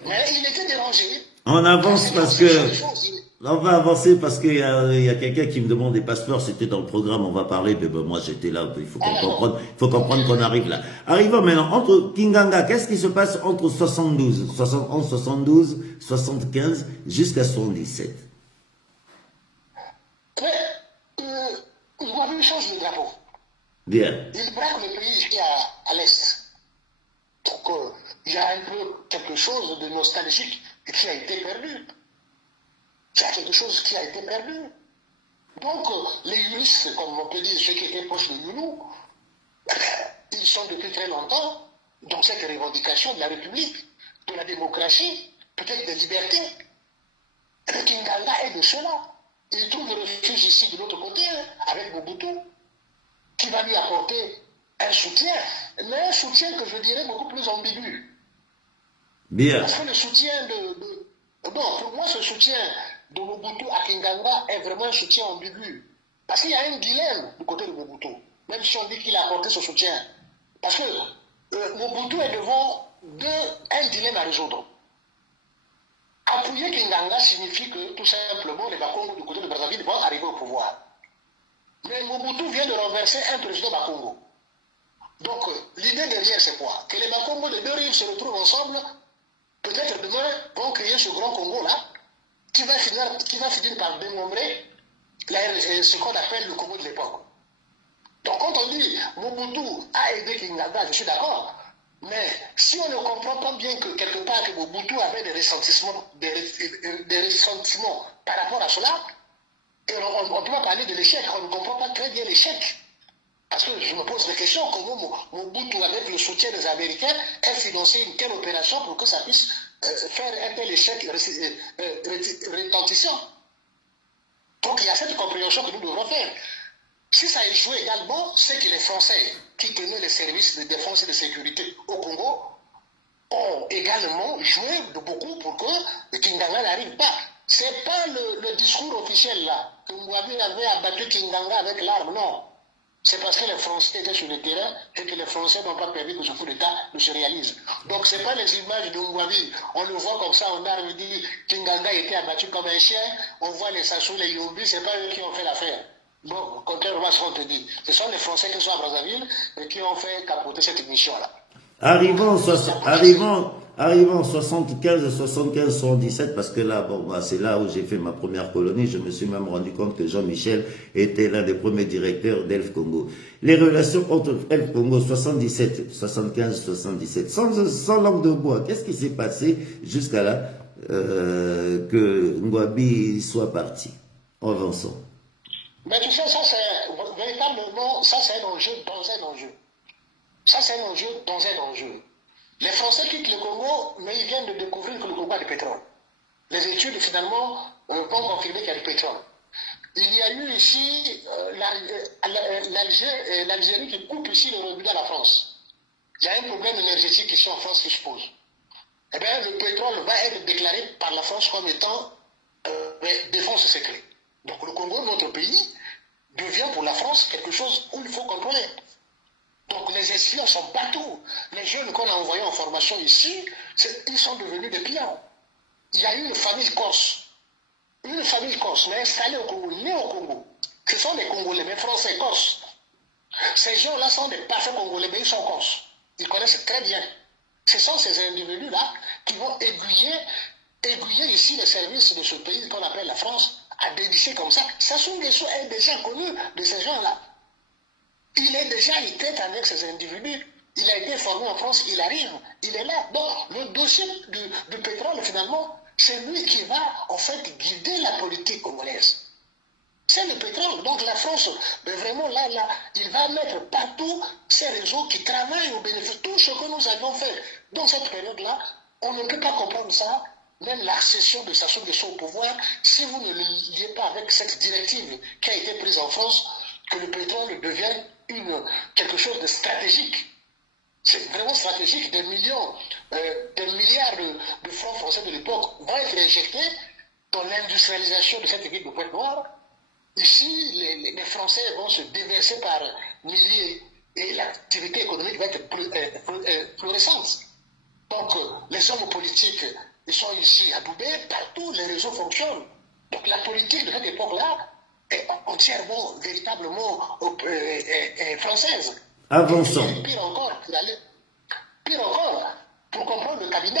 Mais il était dérangé. On avance parce que... On va avancer parce qu'il y a quelqu'un qui me demande des passeports, c'était dans le programme, on va parler, mais ben moi j'étais là, il faut comprendre qu'on arrive là. Arrivons maintenant, entre Kinganga, qu'est-ce qui se passe entre 72, 75 jusqu'à 77? Ngouabi change de drapeau. Bien. Il braque le pays ici à l'Est. Donc il y a un peu quelque chose de nostalgique qui a été perdu. Il y a quelque chose qui a été perdu. Donc, les juristes, comme on peut dire, ceux qui étaient proches de Younou, ils sont depuis très longtemps dans cette revendication de la République, de la démocratie, peut-être des libertés. Le Kinganga est de cela. Il trouve le refuge ici de l'autre côté, avec Mobutu, qui va lui apporter un soutien, mais un soutien que je dirais beaucoup plus ambigu. Bien. Parce que le soutien non, pour moi, ce soutien de Mobutu à Kinganga est vraiment un soutien ambigu. Parce qu'il y a un dilemme du côté de Mobutu, même si on dit qu'il a apporté ce soutien. Parce que Mobutu est devant un dilemme à résoudre. Appuyer Kinganga signifie que tout simplement les Bakongo du côté de Brazzaville vont arriver au pouvoir. Mais Mobutu vient de renverser un président Bakongo. Donc l'idée derrière c'est quoi? Que les Bakongo de deux rives se retrouvent ensemble. Peut-être demain vont créer ce grand Congo-là, qui va finir par dénombrer ce qu'on appelle le Congo de l'époque. Donc quand on dit Mobutu a aidé Kinganga, je suis d'accord, mais si on ne comprend pas bien que quelque part que Mobutu avait des ressentiments par rapport à cela, et on ne peut pas parler de l'échec, on ne comprend pas très bien l'échec. Parce que je me pose la question, comment Mobutu, avec le soutien des Américains, a financé une telle opération pour que ça puisse faire un tel échec retentissant. Donc il y a cette compréhension que nous devrons faire. Si ça a échoué également, c'est que les Français qui tenaient les services de défense et de sécurité au Congo ont également joué de beaucoup pour que Kinganga n'arrive pas. Ce n'est pas le discours officiel là, que Ngouabi avait abattu Kinganga avec l'arme, non. c'est parce que les Français étaient sur le terrain et que les Français n'ont pas permis que ce coup d'État ne se réalise. Donc, ce n'est pas les images de Ngouabi. On le voit comme ça, on a dit qu'Inganga était abattu comme un chien. On voit les Sassou, les Yombi, ce n'est pas eux qui ont fait l'affaire. Bon, contrairement à ce qu'on te dit. Ce sont les Français qui sont à Brazzaville et qui ont fait capoter cette mission-là. Arrivons en 75, 77, parce que là, bon, bah, c'est là où j'ai fait ma première colonie. Je me suis même rendu compte que Jean-Michel était l'un des premiers directeurs d'Elf Congo. Les relations entre Elf Congo 77, 75, 77, sans langue de bois, qu'est-ce qui s'est passé jusqu'à là que Ngouabi soit parti? Avançons. Mais tu sais, ça c'est véritablement, ça c'est un enjeu dans un enjeu. Ça c'est un enjeu dans un enjeu. Les Français quittent le Congo, mais ils viennent de découvrir que le Congo a du pétrole. Les études finalement vont confirmer qu'il y a du pétrole. Il y a eu ici l'Algérie qui coupe ici le robinet à la France. Il y a un problème énergétique ici en France qui se pose. Eh bien, le pétrole va être déclaré par la France comme étant défense secrète. Donc le Congo, notre pays, devient pour la France quelque chose où il faut contrôler. Donc les espions sont partout. Les jeunes qu'on a envoyés en formation ici, ils sont devenus des pions. Il y a eu une famille corse. Une famille corse, mais installée au Congo, née au Congo. Ce sont des Congolais, mais français corses. Ces gens-là sont des parfaits Congolais, mais ils sont corses. Ils connaissent très bien. Ce sont ces individus-là qui vont aiguiller ici les services de ce pays qu'on appelle la France à dénicher comme ça. Sassou Nguesso est déjà connu de ces gens-là. Il est déjà en tête avec ces individus. Il a été formé en France, il arrive, il est là. Donc, le dossier du pétrole, finalement, c'est lui qui va, en fait, guider la politique congolaise. C'est le pétrole. Donc, la France, mais vraiment, là, il va mettre partout ces réseaux qui travaillent au bénéfice de tout ce que nous avions fait. Dans cette période-là, on ne peut pas comprendre ça. Même l'accession de Sassou Nguesso au pouvoir, si vous ne le liez pas avec cette directive qui a été prise en France, que le pétrole devienne quelque chose de stratégique. C'est vraiment stratégique. Des milliards de francs français de l'époque vont être injectés dans l'industrialisation de cette ville de Pointe-Noire. Ici, les Français vont se déverser par milliers et l'activité économique va être florissante. Donc, les hommes politiques, ils sont ici à Doubé, partout les réseaux fonctionnent. Donc, la politique de cette époque-là est entièrement, véritablement française. Avançons. Pire encore, pour comprendre le cabinet,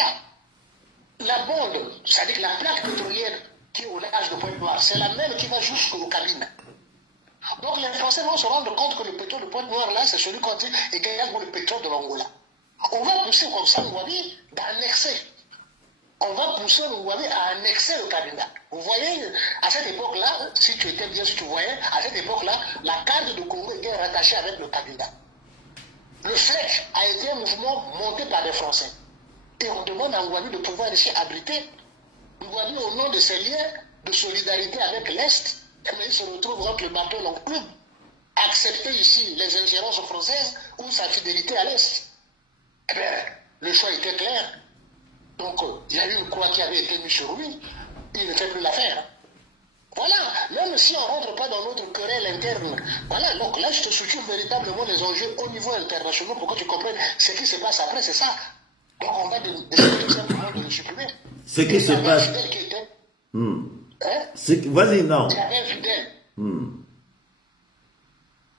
la bande, c'est-à-dire la plaque pétrolière qui est au large de Pointe-Noire, c'est la même qui va jusqu'au cabinet. Donc les Français vont se rendre compte que le pétrole de Pointe-Noire, là, c'est celui qu'on dit également le pétrole de l'Angola. On va pousser comme ça Ngouabi d'annexer. On va pousser Ngouabi à annexer le cabinet. Vous voyez, à cette époque-là, si tu étais bien, si tu voyais, à cette époque-là, la carte de Congo était rattachée avec le cabinet. Le FLEC a été un mouvement monté par les Français. Et on demande à Ngouabi de pouvoir ici abriter. Ngouabi, au nom de ses liens de solidarité avec l'Est, il se retrouve entre le bateau et l'enclume. Accepter ici les ingérences françaises ou sa fidélité à l'Est. Eh bien, le choix était clair. Donc, il y a eu une croix qui avait été mise sur lui. Il ne fait plus l'affaire. Voilà, même si on ne rentre pas dans notre querelle interne. Voilà, donc là, je te soutiens véritablement les enjeux au niveau international pour que tu comprennes ce qui se passe après, c'est ça. Donc, on va décider tout simplement de le supprimer. Ce qui se passe. Vas-y, non. Il y avait un fidèle.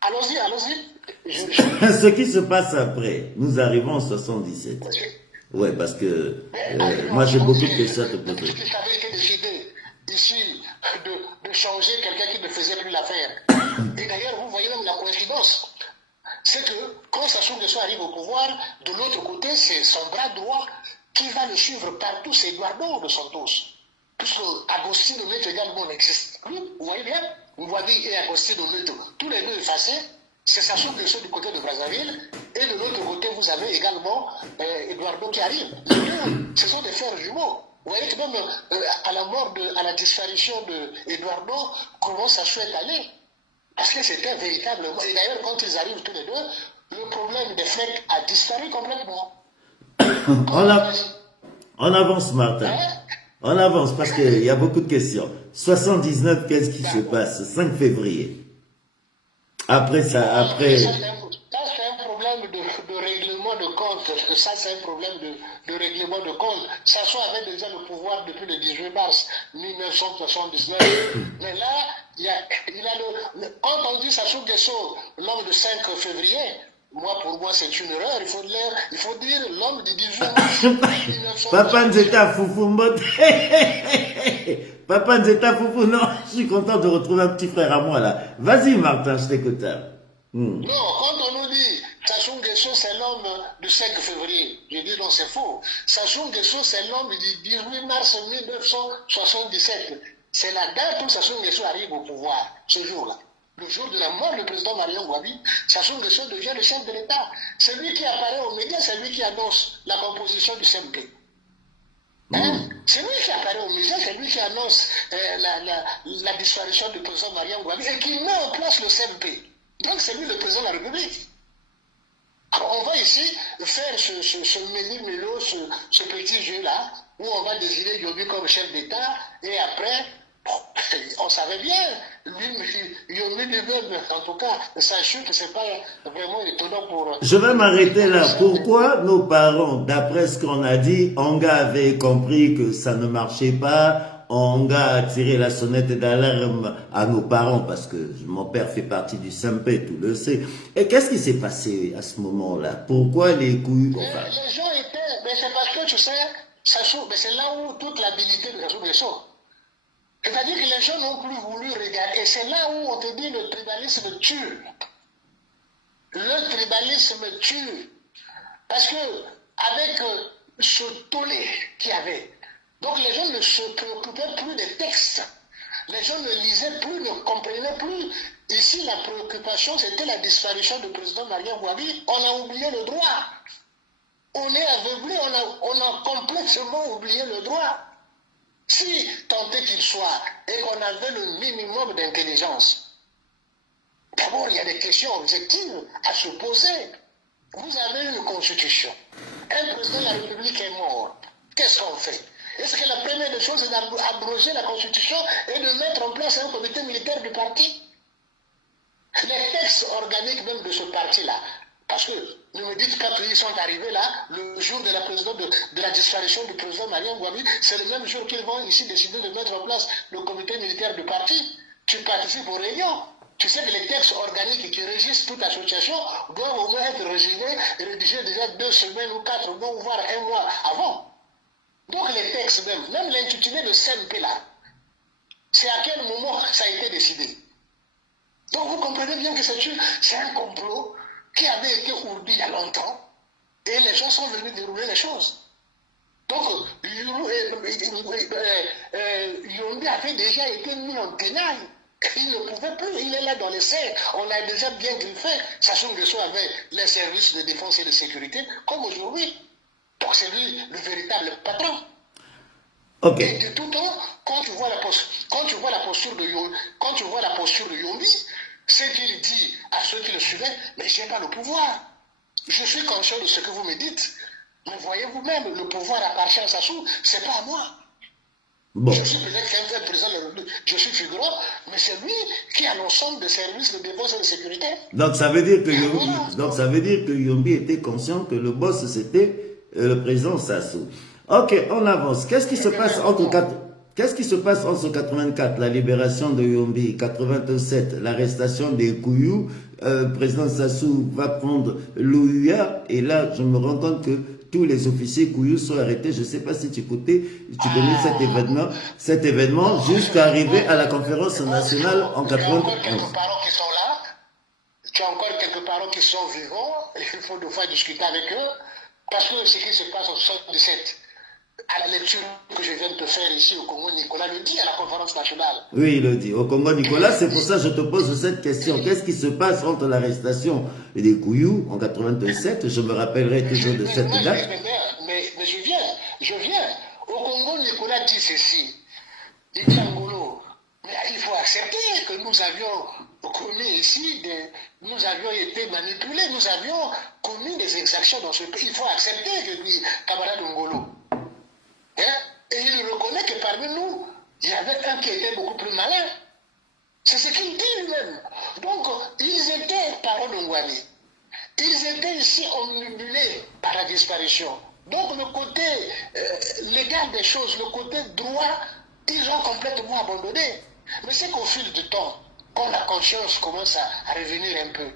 Allons-y. Ce qui se passe après, nous arrivons en 77. Ouais, parce que moi j'ai beaucoup de questions à te poser. Il avait été décidé ici de changer quelqu'un qui ne faisait plus l'affaire. Et d'ailleurs, vous voyez même la coïncidence. C'est que quand Sassou Nguesso arrive au pouvoir, de l'autre côté, c'est son bras droit qui va le suivre partout, c'est Eduardo de Santos. Puisque Agostino Neto également existe. Vous voyez bien, Ngouabi et Agostino Neto, tous les deux effacés, c'est Sassou Nguesso du côté de Brazzaville, et de l'autre côté, vous avez également Eduardo qui arrive. Les deux, ce sont des frères jumeaux. Vous voyez que même à la disparition d'Eduardo, comment Sassou est allé. Parce que c'était véritablement. Et d'ailleurs, quand ils arrivent tous les deux, le problème des frères a disparu complètement. On avance, Martin. On avance parce qu'il y a beaucoup de questions. 79, qu'est-ce qui se passe? 5 février. Après ça, après... Ça, c'est un problème de règlement de compte. Ça, c'est un problème de règlement de compte. Sassou avait déjà le pouvoir depuis le 18 mars 1979. Mais là, quand on dit Sassou Nguesso, l'homme du 5 février, pour moi, c'est une erreur. Il faut dire l'homme du 18 mars 1979. Papa Nzeta Foufou Mbote. Papa Nzeta Foufou, non, je suis content de retrouver un petit frère à moi là. Vas-y Martin, je t'écoute. Non, quand on nous dit Sassou Nguesso, c'est l'homme du 5 février, je dis non, c'est faux. Sassou Nguesso, c'est l'homme du 18 mars 1977. C'est la date où Sassou Nguesso arrive au pouvoir, ce jour-là. Le jour de la mort du président Marion Ngouabi, Sassou Nguesso devient le chef de l'État. C'est lui qui apparaît aux médias, c'est lui qui annonce la composition du CMP. C'est lui qui apparaît aux médias, c'est lui qui annonce la disparition du président Marion Ngouabi et qui met en place le CMP. Donc c'est lui le président de la République. Alors on va ici faire ce méli-mélo, ce petit jeu-là, où on va désigner Yomi comme chef d'État, et après, on savait bien, Yomi lui-même, en tout cas, sache que c'est pas vraiment étonnant pour... Je vais m'arrêter là. Pourquoi nos parents, d'après ce qu'on a dit, Anga avait compris que ça ne marchait pas, Anga a tiré la sonnette d'alarme à nos parents, parce que mon père fait partie du Saint-Pé, tout le sait. Et qu'est-ce qui s'est passé à ce moment-là? Pourquoi les couilles... Enfin... Les gens étaient... Mais c'est parce que, tu sais, c'est là où toute l'habilité de Sassou Nguesso. C'est-à-dire que les gens n'ont plus voulu regarder. Et c'est là où on te dit le tribalisme tue. Le tribalisme tue. Parce que, avec ce tollé qu'il y avait, donc les gens ne se préoccupaient plus des textes. Les gens ne lisaient plus, ne comprenaient plus. Ici, la préoccupation, c'était la disparition du président Marion Ngouabi. On a oublié le droit. On est aveuglé, on a complètement oublié le droit. Si tant est qu'il soit, et qu'on avait le minimum d'intelligence, d'abord, il y a des questions objectives à se poser. Vous avez une constitution. Un président de la République est mort. Qu'est-ce qu'on fait? Est-ce que la première des choses est d'abroger la constitution et de mettre en place un comité militaire du parti? Les textes organiques même de ce parti-là, parce que ne me dites pas qu'ils sont arrivés là, le jour de la disparition du président Marion Ngouabi, c'est le même jour qu'ils vont ici décider de mettre en place le comité militaire du parti. Tu participes aux réunions. Tu sais que les textes organiques qui régissent toute association doivent au moins être rédigés déjà 2 semaines ou 4 mois, voire 1 mois avant. Donc les textes même l'intitulé de CMP là, c'est à quel moment ça a été décidé. Donc vous comprenez bien que c'est un complot qui avait été ourdi il y a longtemps, et les gens sont venus dérouler les choses. Donc, Yombi avait déjà été mis en tenaille. Il ne pouvait plus, il est là dans les serres, on l'a déjà bien griffé. Sassou Nguesso avait les services de défense et de sécurité, comme aujourd'hui. Donc c'est lui le véritable patron. Ok. Et de tout temps, quand tu vois la posture de Yombi, ce qu'il dit à ceux qui le suivaient, mais je n'ai pas le pouvoir. Je suis conscient de ce que vous me dites. Mais voyez vous-même, le pouvoir appartient à Sassou, ce n'est pas à moi. Bon. Je suis peut-être un président de la République, je suis figurant, mais c'est lui qui a l'ensemble des services de défense et de sécurité. Donc ça veut dire que Yombi était conscient que le boss c'était le président Sassou. Ok, on avance. Qu'est-ce qui se passe entre 84, la libération de Yombi, 87, l'arrestation des Kouyou, président Sassou va prendre l'Ouya, et là je me rends compte que tous les officiers Kouyou sont arrêtés. Je ne sais pas si tu connais cet événement jusqu'à arriver à la conférence nationale en 91. Tu as encore quelques parents qui sont vivants, et il faut devoir discuter avec eux, parce que ce qui se passe en 77, à la lecture que je viens de te faire ici au Congo, Nicolas le dit à la conférence nationale. Oui, il le dit. Au Congo, Nicolas, c'est pour ça que je te pose cette question. Qu'est-ce qui se passe entre l'arrestation des Kouyou en 87? Je me rappellerai toujours de cette date. Mais je viens. Au Congo, Nicolas dit ceci. Il dit Angolo, mais il faut accepter que nous avions commis ici, nous avions été manipulés, nous avions commis des exactions dans ce pays. Il faut accepter que dit camarade Ngolo. Et il reconnaît que parmi nous, il y avait un qui était beaucoup plus malin. C'est ce qu'il dit lui-même. Donc, ils étaient parents de Ngouami. Ils étaient ici omnibulés par la disparition. Donc, le côté légal des choses, le côté droit, ils ont complètement abandonné. Mais c'est qu'au fil du temps, quand la conscience commence à revenir un peu,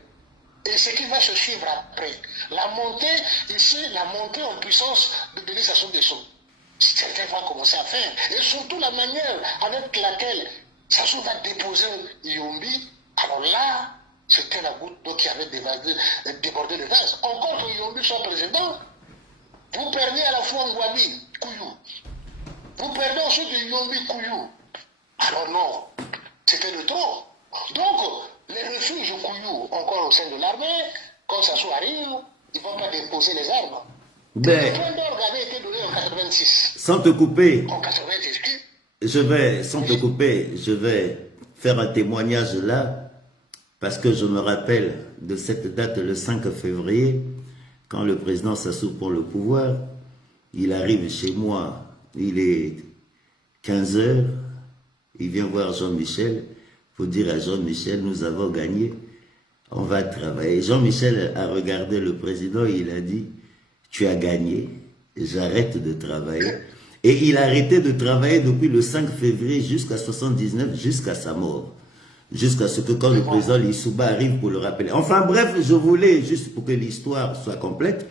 et ce qui va se suivre après, la montée, ici, la montée en puissance de Denis Sassou Nguesso, certains vont commencer à faire. Et surtout la manière avec laquelle Sassou va déposer Yombi, alors là, c'était la goutte d'eau qui avait débordé le vase. Encore que Yombi soit président, vous perdez à la fois Ngouami, Kouyou. Vous perdez ensuite Yombi, Kouyou. Alors non, c'était le trop. Donc, les refuges Kouyou, encore au sein de l'armée, quand Sassou arrive, ils ne vont pas déposer les armes. Ben, Le point d'orgue avait été donné en 86. sans te couper, En 86, je vais faire un témoignage là, parce que je me rappelle de cette date, le 5 février, quand le président Sassou prend le pouvoir, il arrive chez moi, il est 15 h, il vient voir Jean-Michel pour dire à Jean-Michel, nous avons gagné, on va travailler. Jean-Michel a regardé le président, il a dit, tu as gagné, j'arrête de travailler. Et il a arrêté de travailler depuis le 5 février jusqu'à 79, jusqu'à sa mort. Jusqu'à ce que quand le président Lissouba arrive pour le rappeler. Enfin bref, je voulais, juste pour que l'histoire soit complète,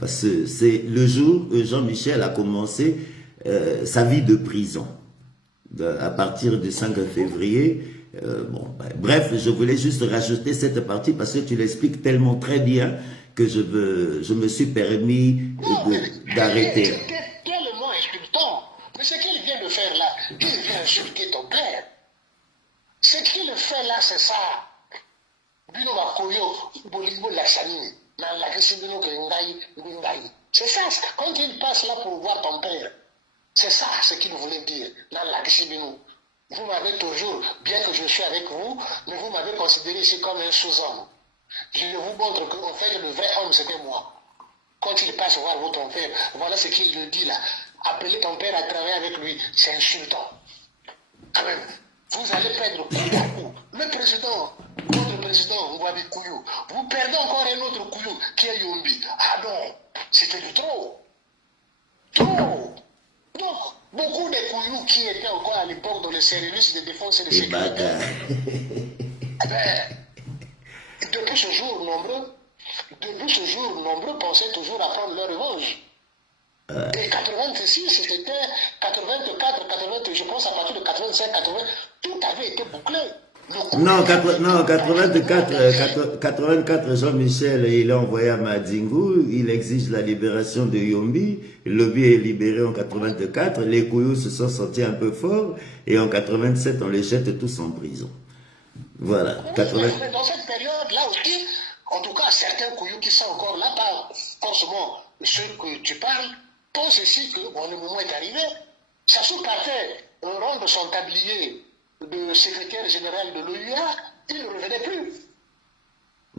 parce que c'est le jour où Jean-Michel a commencé sa vie de prison. À partir du 5 février. Bref, je voulais juste rajouter cette partie parce que tu l'expliques tellement très bien que je me suis permis d'arrêter. C'était tellement insultant. Mais ce qu'il vient de faire là, il vient insulter ton père. Ce qu'il fait là, c'est ça. Bino Bakoyo, Bolingo Lassani, c'est ça. Quand il passe là pour voir ton père, c'est ça ce qu'il voulait dire. Vous m'avez toujours, bien que je suis avec vous, mais vous m'avez considéré ici comme un sous-homme. Je vous montre qu'en fait, le vrai homme, c'était moi. Quand il passe voir votre père, voilà ce qu'il lui dit là. Appelez ton père à travailler avec lui, c'est insultant. Quand même, vous allez perdre coup à coup. Le président, votre président, Ngouami Kouyou, vous perdez encore un autre Kouyou qui est Yombi. Ah non, c'était du trop. Trop. Donc, beaucoup de Kouyou qui étaient encore à l'époque dans les services de défense et de sécurité, depuis ce jour, nombreux pensaient toujours à prendre leur revanche. Et 86, c'était 84, 80, je pense à partir de 85, 80, tout avait été bouclé. Non, 84, Jean-Michel, il a envoyé à Madingou, il exige la libération de Yombi, Lobby est libéré en 84, les Kouyous se sont sentis un peu forts, et en 87, on les jette tous en prison. Voilà. Mais dans cette période-là aussi, en tout cas, certains Kouyous qui sont encore là, pas forcément ceux que tu parles, pensent aussi que bon, le moment est arrivé. Sassou partait rendre son tablier de secrétaire général de l'OUA, il ne revenait plus.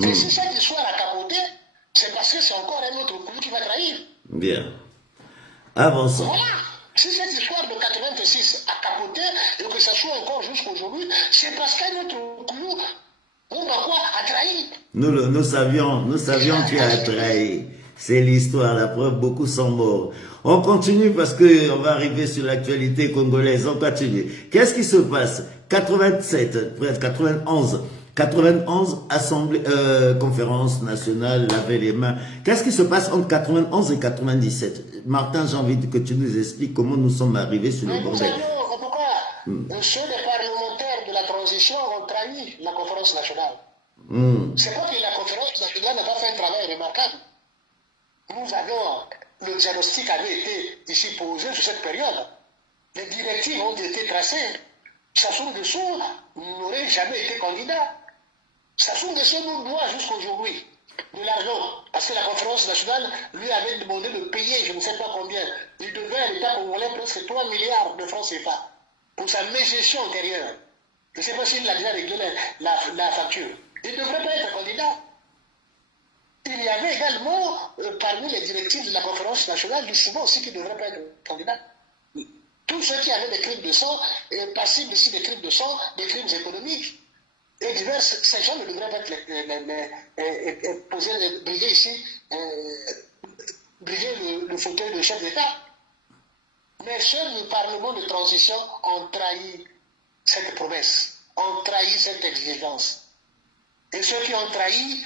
Et si cette histoire a capoté, c'est parce que c'est encore un autre Kouyou qui va trahir. Bien. Avançons. Voilà. Si cette histoire de 86 a capoté et que ça soit encore jusqu'aujourd'hui, c'est parce qu'un autre Kouyou, a trahi. Nous savions qui a trahi. C'est l'histoire, la preuve, beaucoup sont morts. On continue parce que on va arriver sur l'actualité congolaise. On continue. Qu'est-ce qui se passe? 87, presque 91, assemblée, conférence nationale, laver les mains. Qu'est-ce qui se passe entre 91 et 97? Martin, j'ai envie que tu nous expliques comment nous sommes arrivés sur le bordel. En tout cas, ceux des parlementaires de la transition ont trahi la conférence nationale. C'est pas que la conférence nationale n'a pas fait un travail remarquable. Nous avons, le diagnostic avait été ici posé sur cette période. Les directives ont été tracées. Sassou Nguesso n'aurait jamais été candidat. Sassou Nguesso nous doit jusqu'aujourd'hui de l'argent. Parce que la conférence nationale lui avait demandé de payer je ne sais pas combien. Il devait à l'État congolais presque 3 milliards de francs CFA pour sa mégestion antérieure. Je ne sais pas s'il a déjà réglé la facture. Il ne devrait pas être candidat. Il y avait également, parmi les directives de la conférence nationale, du souvent aussi qui ne devrait pas être candidat. Tous ceux qui avaient des crimes de sang, passibles ici des crimes de sang, des crimes économiques, et divers, ces gens ne devraient pas briguer ici, briguer le fauteuil de chef d'État. Mais seuls le Parlement de transition ont trahi cette promesse, ont trahi cette exigence. Et ceux qui ont trahi,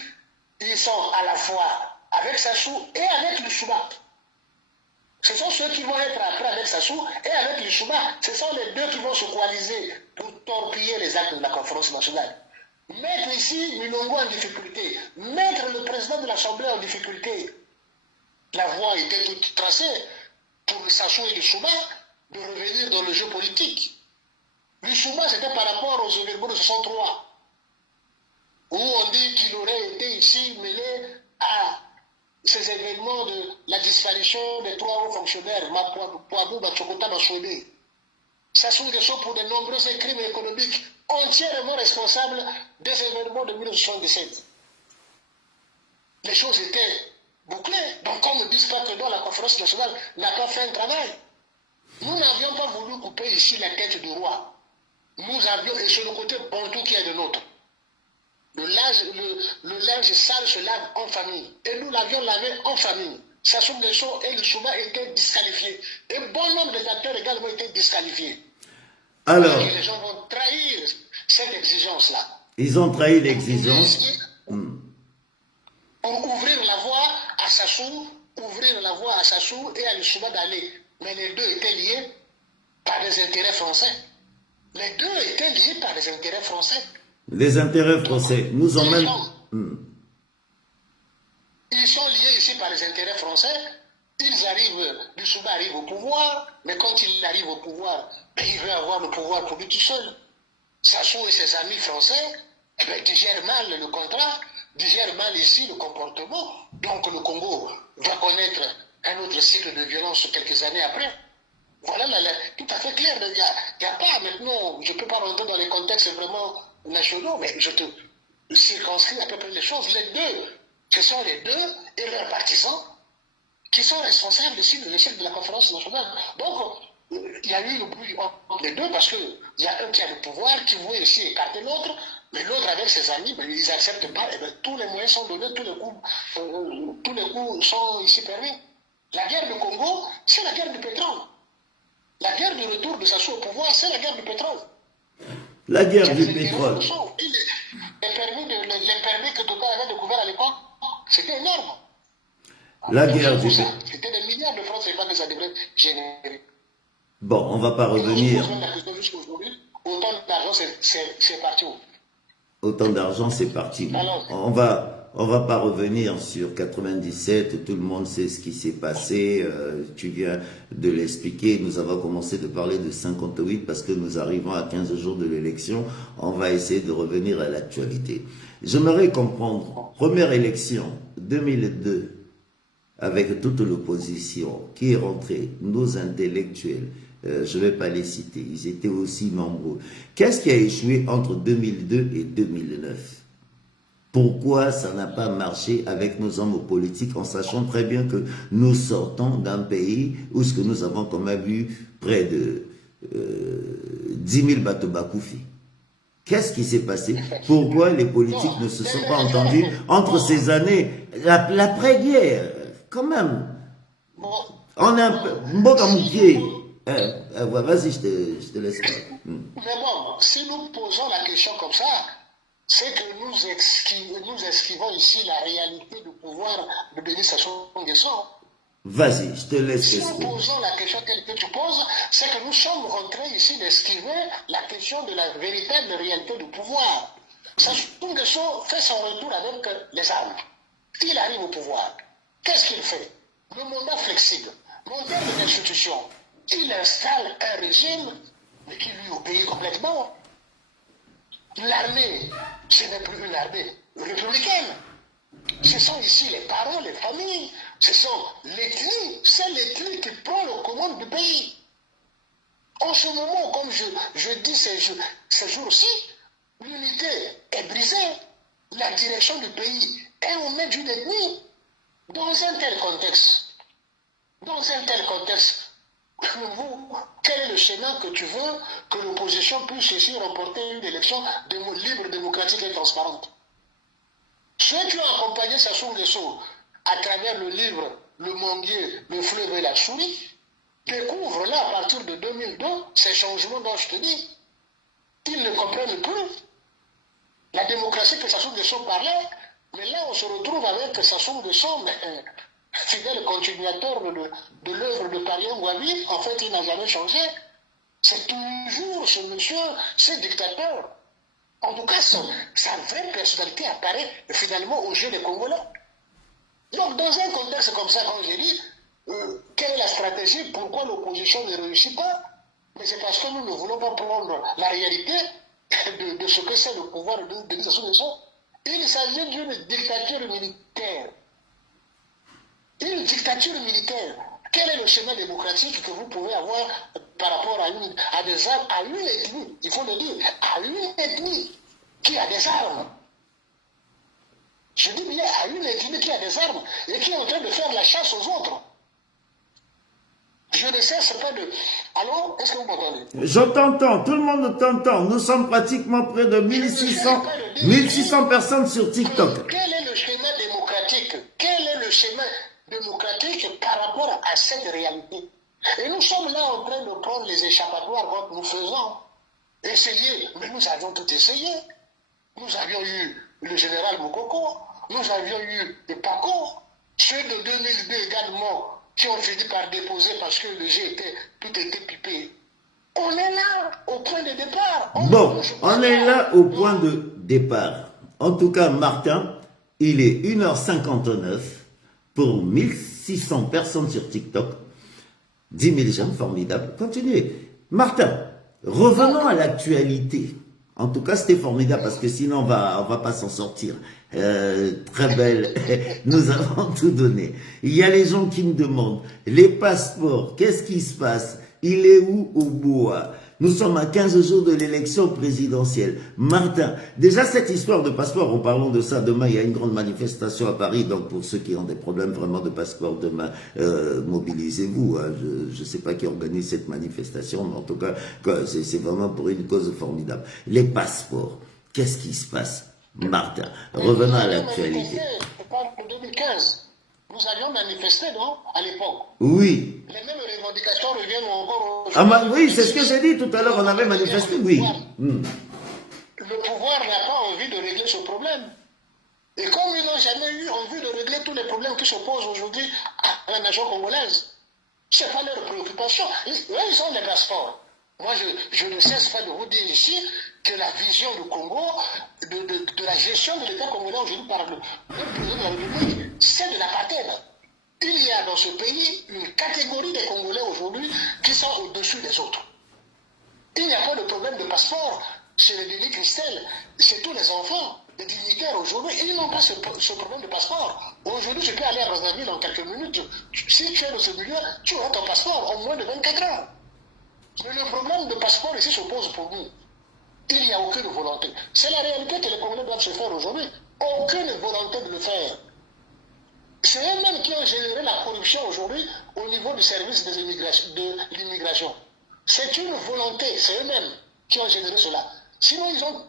ils sont à la fois avec Sassou et avec le Chouba. Ce sont ceux qui vont être après avec Sassou et avec le Chouba. Ce sont les deux qui vont se coaliser pour torpiller les actes de la conférence nationale. Mettre ici Milongo en difficulté, mettre le président de l'Assemblée en difficulté. La voie était toute tracée pour le Sassou et le Chouba de revenir dans le jeu politique. Le Chouba, c'était par rapport aux événements de 63, où on dit qu'il aurait été ici mêlé à ces événements de la disparition des 3 hauts fonctionnaires, Poabou, Bachokota, Bachoué. Sassou Nguesso pour de nombreux crimes économiques entièrement responsables des événements de 1977. Les choses étaient bouclées. Donc, qu'on ne dise pas que dans la conférence nationale n'a pas fait un travail. Nous n'avions pas voulu couper ici la tête du roi. Nous avions, et c'est le côté bantou qui est de nôtre. Le linge sale se lave en famille. Et nous l'avions lavé en famille. Sassou Nguesso et le Chouba étaient disqualifiés. Et bon nombre d'acteurs également étaient disqualifiés. Alors, et les gens vont trahir cette exigence-là. Ils ont trahi l'exigence. Pour ouvrir la voie à Sassou, et à le Chouba d'aller. Mais les deux étaient liés par des intérêts français. Les deux étaient liés par des intérêts français. Les intérêts français nous emmènent. Ils sont liés ici par les intérêts français. Ils arrivent, le Chouba arrive au pouvoir, mais quand il arrive au pouvoir, il veut avoir le pouvoir pour lui tout seul. Sassou et ses amis français digèrent mal le contrat, digèrent mal ici le comportement. Donc le Congo va connaître un autre cycle de violence quelques années après. Voilà, tout à fait clair. Il n'y a pas maintenant, je ne peux pas rentrer dans les contextes vraiment nationaux, mais je te circonscris à peu près les choses. Les deux, ce sont les deux et leurs partisans qui sont responsables ici de l'échec de la conférence nationale. Donc, il y a eu le bruit entre les deux parce qu'il y a un qui a le pouvoir, qui voulait ici écarter l'autre, mais l'autre avec ses amis, ben, ils n'acceptent pas, et ben, tous les moyens sont donnés, tous les coups sont ici permis. La guerre du Congo, c'est la guerre du pétrole. La guerre du retour de Sassou au pouvoir, c'est la guerre du pétrole. La guerre du pétrole. Les permis que Total avait découvert à l'époque, c'était énorme. La guerre du pétrole. C'était des milliards de francs CFA que ça devrait générer. Bon, on ne va pas revenir. Autant d'argent, c'est parti où? Autant d'argent, c'est parti. On va pas revenir sur 97, tout le monde sait ce qui s'est passé, tu viens de l'expliquer, nous avons commencé de parler de 58 parce que nous arrivons à 15 jours de l'élection, on va essayer de revenir à l'actualité. J'aimerais comprendre, première élection, 2002, avec toute l'opposition qui est rentrée, nos intellectuels, je ne vais pas les citer, ils étaient aussi nombreux. Qu'est-ce qui a échoué entre 2002 et 2009? Pourquoi ça n'a pas marché avec nos hommes politiques en sachant très bien que nous sortons d'un pays où ce que nous avons quand même eu près de 10 000 bateaux Bakoufi? Qu'est-ce qui s'est passé? Pourquoi les politiques ne se sont pas entendus entre ces années, l'après-guerre? Quand même. On a un peu... Vas-y, je te laisse. Mais bon, si nous posons la question comme ça, c'est que nous esquivons ici la réalité du pouvoir de Denis Sassou Nguesso. Vas-y, je te laisse. Si nous posons la question telle que tu poses, c'est que nous sommes en train ici d'esquiver la question de la véritable réalité du pouvoir. Sassou Nguesso fait son retour avec les armes. Il arrive au pouvoir. Qu'est-ce qu'il fait? Le mandat flexible, mandat de l'institution. Il installe un régime qui lui obéit complètement. L'armée, ce n'est plus une armée républicaine. Ce sont ici les parents, les familles, ce sont l'ethnie, c'est l'ethnie qui prend le commande du pays. En ce moment, comme je dis ces jours-ci, l'unité est brisée, la direction du pays est aux mains d'une ethnie. Dans un tel contexte, Quel est le schéma que tu veux que l'opposition puisse ici remporter une élection libre, démocratique et transparente? Ceux qui ont accompagné Sassou Nguesso à travers le livre Le Manguier, le fleuve et la souris découvrent là, à partir de 2002, ces changements dont je te dis. Ils ne comprennent plus la démocratie que Sassou Nguesso parlait, mais là on se retrouve avec Sassou Nguesso, fidèle continuateur de l'œuvre de Paris Ngouabi. En fait, il n'a jamais changé. C'est toujours ce monsieur, ce dictateur. En tout cas, sa vraie personnalité apparaît finalement aux yeux des Congolais. Donc, dans un contexte comme ça, quand j'ai dit, quelle est la stratégie, pourquoi l'opposition ne réussit pas? Mais c'est parce que nous ne voulons pas prendre la réalité de ce que c'est le pouvoir de Sassou Nguesso. Il s'agit d'une dictature militaire. Une dictature militaire. Quel est le schéma démocratique que vous pouvez avoir par rapport à une ethnie, il faut le dire, à une ethnie qui a des armes? Je dis bien à une ethnie qui a des armes et qui est en train de faire la chasse aux autres. Je ne cesse pas de... Allô, est-ce que vous m'entendez? Je t'entends, tout le monde t'entend. Nous sommes pratiquement près de 1600 personnes sur TikTok. Quel est le schéma démocratique? Quel est le schéma démocratique par rapport à cette réalité? Et nous sommes là en train de prendre les échappatoires comme nous faisons. Essayer, mais nous avions tout essayé. Nous avions eu le général Moukoko, nous avions eu le Paco, ceux de 2002 également, qui ont fini par déposer parce que le G tout était pipé. On est là, au point de départ. On est là au point de départ. En tout cas, Martin, il est 1h59 pour 1600 personnes sur TikTok. 10 000 gens, formidable. Continuez. Martin, revenons à l'actualité. En tout cas, c'était formidable parce que sinon, on va pas s'en sortir. Très belle. Nous avons tout donné. Il y a les gens qui me demandent, les passeports, qu'est-ce qui se passe? Il est où au bois? Nous sommes à 15 jours de l'élection présidentielle. Martin, déjà cette histoire de passeport, en parlant de ça, demain il y a une grande manifestation à Paris, donc pour ceux qui ont des problèmes vraiment de passeport demain, mobilisez-vous. Hein. Je ne sais pas qui organise cette manifestation, mais en tout cas, c'est vraiment pour une cause formidable. Les passeports, qu'est-ce qui se passe? Martin, revenons à l'actualité. Je parle de 2015. Nous avions manifesté, non, à l'époque. Oui. Les mêmes revendications reviennent encore aujourd'hui. Ah, oui, c'est ce que j'ai dit tout à l'heure, on avait manifesté, oui. Le pouvoir n'a pas envie de régler ce problème. Et comme ils n'ont jamais eu envie de régler tous les problèmes qui se posent aujourd'hui à la nation congolaise, ce n'est pas leur préoccupation. Eux, ils ont les passeports. Moi, je ne cesse pas de vous dire ici que la vision du Congo, de la gestion de l'État congolais aujourd'hui par le président de la République, c'est de l'apartheid. Il y a dans ce pays une catégorie des Congolais aujourd'hui qui sont au-dessus des autres. Il n'y a pas de problème de passeport chez les Lili Christelle, chez tous les enfants, les dignitaires aujourd'hui, ils n'ont pas ce problème de passeport. Aujourd'hui, tu peux aller à Brazzaville en quelques minutes. Si tu es dans ce milieu, tu auras ton passeport en moins de 24 heures. Mais le problème de passeport ici se pose pour nous. Il n'y a aucune volonté. C'est la réalité que les Congolais doivent se faire aujourd'hui. Aucune volonté de le faire. C'est eux-mêmes qui ont généré la corruption aujourd'hui au niveau du service de l'immigration. C'est une volonté, c'est eux-mêmes qui ont généré cela. Sinon, ils ont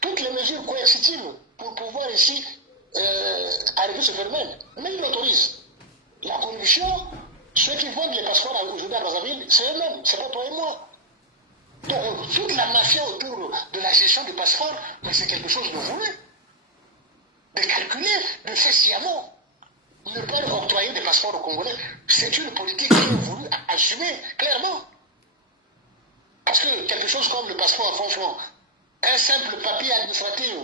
toutes les mesures coercitives pour pouvoir ici arriver à ce phénomène. Mais ils l'autorisent. La corruption, ceux qui vendent les passeports aujourd'hui à Brazzaville, c'est eux-mêmes, c'est pas toi et moi. Donc, toute la mafia autour de la gestion du passeport, mais c'est quelque chose de voulu, de calculé, de fait sciemment. Ne pas octroyer des passeports aux Congolais, c'est une politique qui est voulue assumer clairement. Parce que quelque chose comme le passeport, franchement, un simple papier administratif,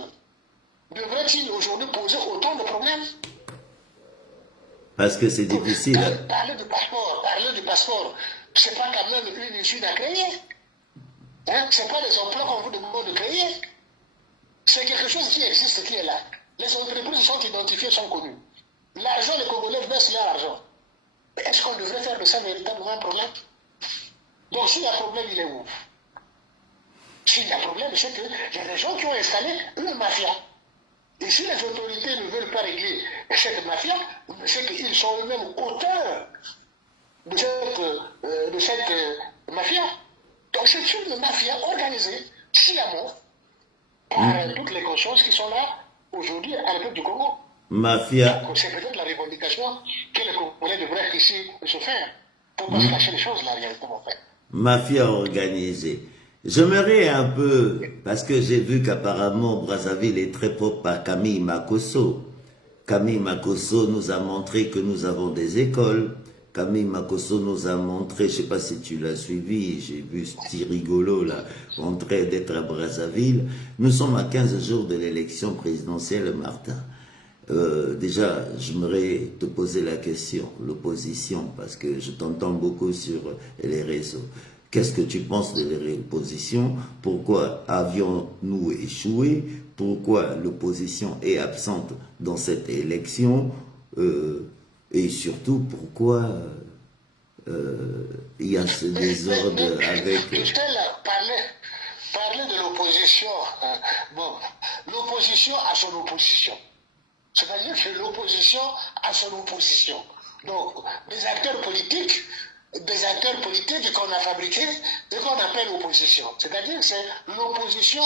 devrait-il aujourd'hui poser autant de problèmes? Parce que c'est difficile. Parler du passeport, c'est pas quand même une usine à créer. Hein? C'est pas des emplois qu'on vous demande de créer. C'est quelque chose qui existe, qui est là. Les entreprises sont identifiées, sont connues. L'argent, les Congolais versent leur argent. Est-ce qu'on devrait faire de ça véritablement un problème? Donc s'il y a problème, il est où? S'il y a problème, c'est qu'il y a des gens qui ont installé une mafia. Et si les autorités ne veulent pas régler cette mafia, c'est qu'ils sont eux-mêmes auteurs de cette mafia. Donc c'est une mafia organisée sciemment par toutes les consciences qui sont là aujourd'hui à l'époque du Congo. Mafia. Donc c'est peut-être la revendication que les Congolais devraient ici se faire pour ne pas se cacher les choses là, réellement en fait. Mafia organisée. J'aimerais un peu, parce que j'ai vu qu'apparemment Brazzaville est très propre à Camille Makosso. Camille Makosso nous a montré que nous avons des écoles. Camille Makosso nous a montré, je ne sais pas si tu l'as suivi, j'ai vu ce petit rigolo là, en train d'être à Brazzaville. Nous sommes à 15 jours de l'élection présidentielle, Martin. Déjà, j'aimerais te poser la question, l'opposition, parce que je t'entends beaucoup sur les réseaux. Qu'est-ce que tu penses de l'opposition? Pourquoi avions-nous échoué? Pourquoi l'opposition est absente dans cette élection? Et surtout, pourquoi il y a ce désordre avec... Christelle parlait de l'opposition. Bon, l'opposition a son opposition. C'est-à-dire que l'opposition a son opposition. Donc, des acteurs politiques qu'on a fabriqués et qu'on appelle opposition. C'est-à-dire que c'est l'opposition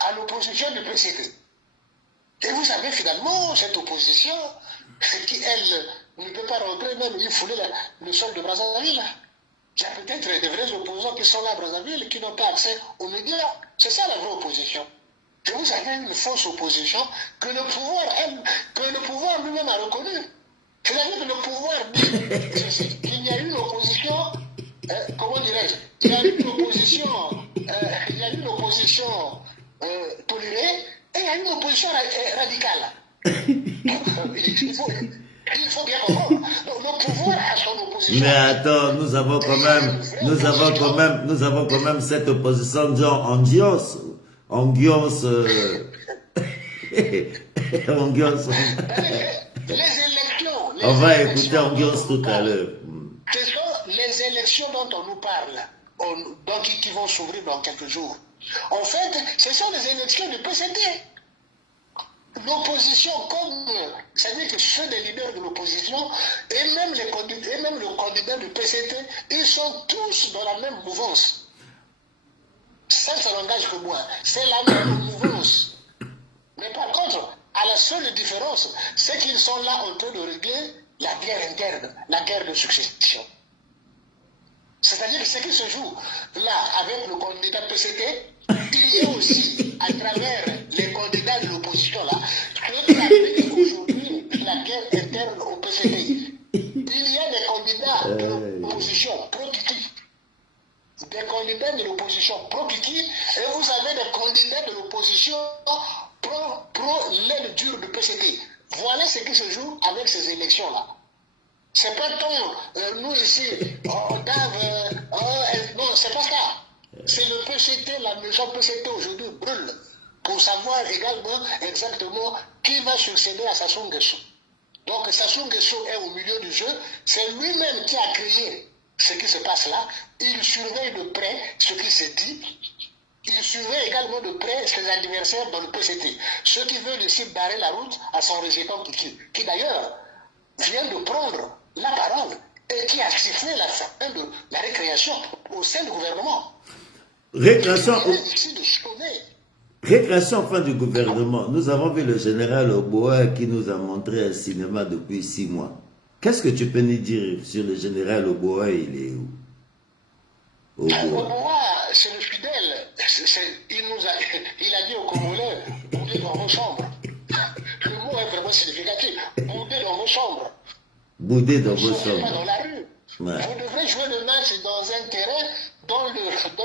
à l'opposition du PCT. Et vous savez finalement, cette opposition, c'est qu'elle ne peut pas rentrer même y fouler le sol de Brazzaville. Il y a peut-être des vrais opposants qui sont là à Brazzaville qui n'ont pas accès aux médias. C'est ça la vraie opposition. Et vous avez une fausse opposition que le pouvoir lui-même a reconnue. C'est-à-dire que le pouvoir dit qu'il y a eu une opposition, comment dirais-je, il y a eu une opposition tolérée et il y a eu une opposition radicale. Il faut bien comprendre. Donc, le pouvoir a son opposition. Mais attends, nous avons quand même cette opposition genre ambiance. Ambiance. Ambiance. Les élections. On va écouter ambiance tout à l'heure. Ce sont les élections dont on nous parle, donc qui vont s'ouvrir dans quelques jours. En fait, ce sont les élections du PCT. L'opposition, c'est-à-dire que ceux des leaders de l'opposition et même le candidat du PCT, ils sont tous dans la même mouvance. Ça n'engage que moi. C'est la même mouvance. Mais par contre, à la seule différence, c'est qu'ils sont là en train de régler la guerre interne, la guerre de succession. C'est-à-dire que ce qui se joue là avec le candidat PCT, il y a aussi, à travers les candidats de l'opposition là, ce qui applique aujourd'hui la guerre interne au PCT. Il y a des candidats de l'opposition pro-Kiki. Des candidats de l'opposition pro-Kiki et vous avez des candidats de l'opposition pro-l'aide dure du PCT. Voilà ce qui se joue avec ces élections-là. C'est pas tant nous ici, on dave, non, c'est pas ça. C'est le PCT, la maison PCT aujourd'hui brûle pour savoir également exactement qui va succéder à Sassou Nguesso. Donc Sassou Nguesso est au milieu du jeu, c'est lui-même qui a créé ce qui se passe là, il surveille de près ce qui se dit, il surveille également de près ses adversaires dans le PCT, ceux qui veulent ici barrer la route à son régiment qui d'ailleurs vient de prendre la parole et qui a sifflé la fin de la récréation au sein du gouvernement. Récréation fin du gouvernement. Nous avons vu le général Oboa qui nous a montré un cinéma depuis 6 mois. Qu'est-ce que tu peux nous dire sur le général Oboa? Il est où? Oboa, c'est le fidèle. Il a dit aux Congolais, boudez dans vos chambres. Le mot est vraiment significatif. Boudez dans vos chambres. Boudez dans vos chambres. Pas dans la rue. Ouais. Vous devrez jouer le match dans un terrain dont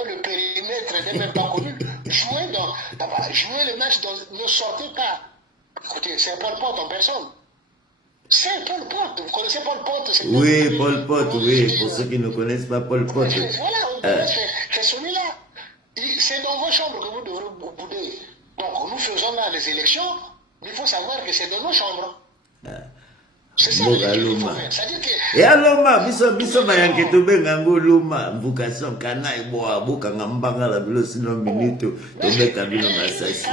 le périmètre n'est même pas connu. Jouez le match ne sortez pas. Écoutez, c'est Pol Pot en personne. C'est Pol Pot. Vous connaissez Pol Pot? Oui, Pol Pot, oui. Pour ceux qui ne connaissent pas Pol Pot. Voilà, c'est celui-là. C'est dans vos chambres que vous devrez bouder. Donc, nous faisons là les élections, mais il faut savoir que c'est dans nos chambres. C'est ça qu'il faut faire. C'est-à-dire que... Et Aloma, biso bayanke to bengango Loma, vocation kanai boa boka ngambanga la bilo sino minute to beka bino masasi.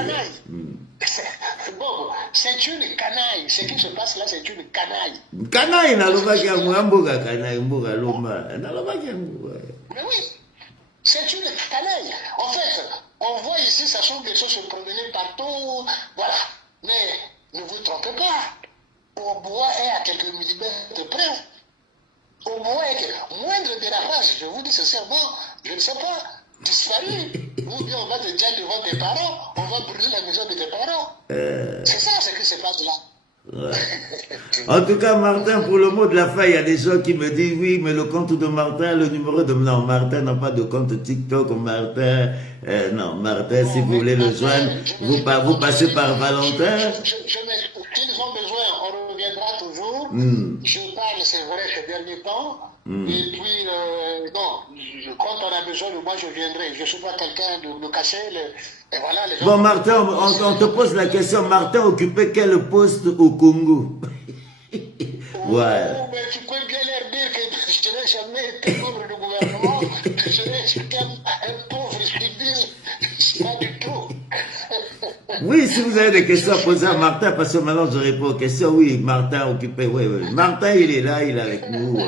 Bon, c'est une canaille. Ce qui se passe là, c'est une canaille. Canaille, nalobaki ya mboka canaille, mboka loma. Nalobaki ya mboka. Mais oui, c'est une canaille. En fait, on voit ici, ça semble que se promener partout. Voilà. Mais ne vous trompez pas. Au bois est à quelques millimètres près. Au bois est que moindre dérapage, je vous dis sincèrement, je ne sais pas, disparu. Ou bien on va te dire devant tes parents, on va brûler la maison de tes parents. C'est ça ce qui se passe là. Ouais. En tout cas, Martin, pour le mot de la fin, il y a des gens qui me disent oui, mais le compte de Martin, le numéro de... Non, Martin n'a pas de compte TikTok. Martin, non, Martin, si vous voulez le joindre, vous passez par Valentin. S'ils ont besoin, on reviendra toujours. Je parle, c'est vrai, ces derniers temps. Et puis, non, quand on a besoin de moi, je viendrai. Je ne suis pas quelqu'un de cacher. Et voilà, les gens... Bon, Martin, on te pose la question. Martin occupait quel poste au Congo? Ouais. Mais tu peux bien leur dire que je n'ai jamais été membre du gouvernement. Je n'ai un pauvre civil. Pas du tout. Oui, si vous avez des questions à poser à Martin, parce que maintenant je réponds aux questions, oui, Martin occupé, oui. Martin, il est là, il est avec nous.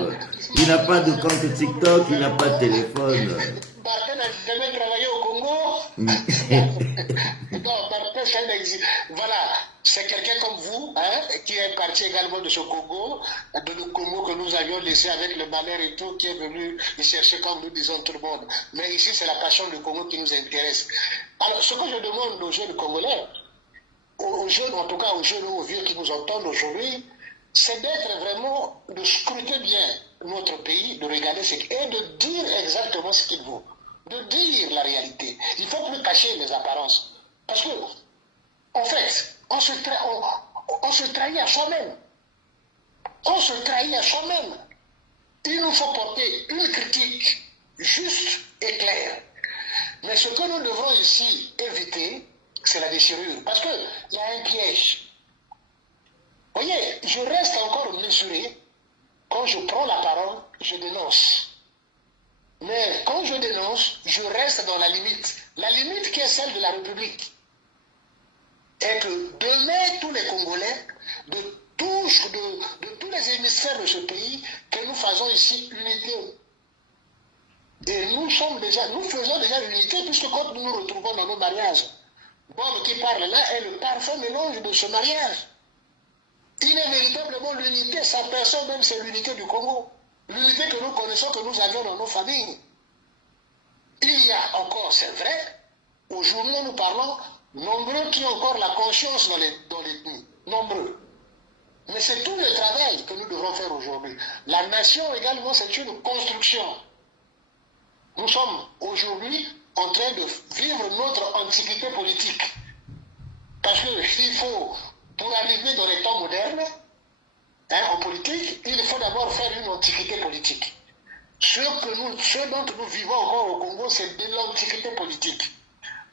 Il n'a pas de compte TikTok, il n'a pas de téléphone. Martin n'a jamais travaillé au Congo. Non, Martin, ça n'existe. Voilà, c'est quelqu'un comme vous, hein, qui est parti également de ce Congo, de le Congo que nous avions laissé avec le malheur et tout, qui est venu y chercher comme nous disons tout le monde. Mais ici, c'est la passion du Congo qui nous intéresse. Alors, ce que je demande aux jeunes Congolais, aux jeunes, en tout cas aux jeunes ou aux vieux qui nous entendent aujourd'hui, c'est d'être vraiment, de scruter bien notre pays, de regarder ce et de dire exactement ce qu'il vaut, de dire la réalité. Il ne faut plus cacher les apparences. Parce que, en fait, on se trahit à soi-même. On se trahit à soi-même. Il nous faut porter une critique juste et claire. Mais ce que nous devrons ici éviter, c'est la déchirure. Parce qu'il y a un piège. Vous voyez, je reste encore mesuré. Quand je prends la parole, je dénonce. Mais quand je dénonce, je reste dans la limite. La limite qui est celle de la République. Et que demain, tous les Congolais, de tous les hémisphères de ce pays, que nous faisons ici unité. Et nous faisons déjà l'unité, puisque quand nous nous retrouvons dans nos mariages, Bob qui parle là est le parfait mélange de ce mariage. Il est véritablement l'unité, sa personne même, c'est l'unité du Congo. L'unité que nous connaissons, que nous avions dans nos familles. Il y a encore, c'est vrai, aujourd'hui nous parlons, nombreux qui ont encore la conscience dans l'ethnie. Nombreux. Mais c'est tout le travail que nous devons faire aujourd'hui. La nation également, c'est une construction. Nous sommes aujourd'hui en train de vivre notre antiquité politique. Parce qu'il faut, pour arriver dans les temps modernes, en politique, il faut d'abord faire une antiquité politique. Ce dont nous vivons encore au Congo, c'est de l'antiquité politique.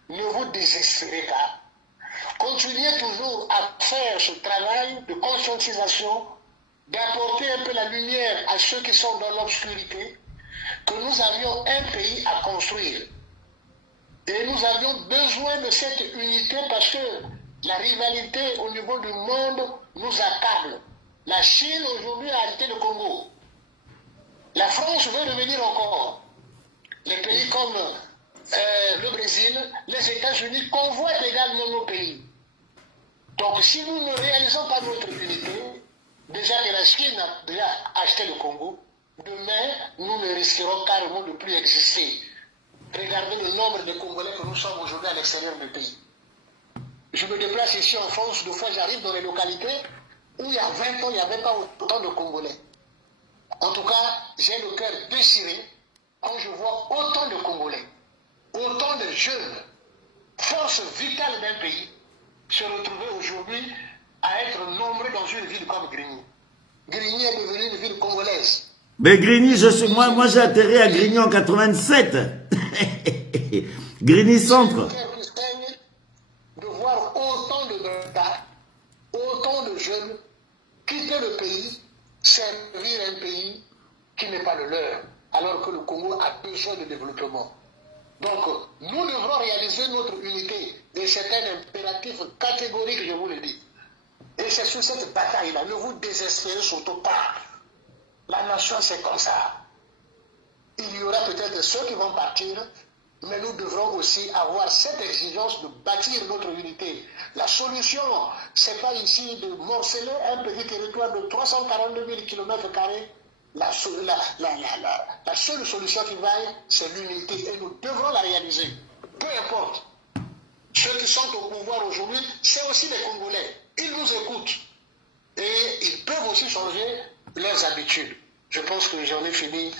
Ne vous désespérez pas. Continuez toujours à faire ce travail de conscientisation, d'apporter un peu la lumière à ceux qui sont dans l'obscurité, que nous avions un pays à construire. Et nous avions besoin de cette unité parce que la rivalité au niveau du monde nous accable. La Chine aujourd'hui a arrêté le Congo. La France veut revenir encore. Les pays comme le Brésil, les États-Unis convoitent également nos pays. Donc si nous ne réalisons pas notre unité, déjà que la Chine a déjà acheté le Congo, demain nous ne risquerons carrément de plus exister. Regardez le nombre de Congolais que nous sommes aujourd'hui à l'extérieur du pays. Je me déplace ici en France, deux fois j'arrive dans les localités où il y a 20 ans, il n'y avait pas autant de Congolais. En tout cas, j'ai le cœur déchiré quand je vois autant de Congolais, autant de jeunes, force vitale d'un pays, se retrouver aujourd'hui à être nombreux dans une ville comme Grigny. Grigny est devenue une ville congolaise. Mais Grigny, moi j'ai atterri à Grigny en 87. Grigny Centre. De voir autant de gars, autant de jeunes quitter le pays, servir un pays qui n'est pas le leur, alors que le Congo a besoin de développement. Donc, nous devrons réaliser notre unité, et c'est un impératif catégorique, je vous le dis. Et c'est sur cette bataille-là, ne vous désespérez surtout pas. La nation, c'est comme ça. Il y aura peut-être ceux qui vont partir, mais nous devrons aussi avoir cette exigence de bâtir notre unité. La solution, ce n'est pas ici de morceler un petit territoire de 342 000 km². La seule solution qui vaille, c'est l'unité. Et nous devrons la réaliser. Peu importe. Ceux qui sont au pouvoir aujourd'hui, c'est aussi des Congolais. Ils nous écoutent. Et ils peuvent aussi changer leurs habitudes. Je pense que j'en ai fini,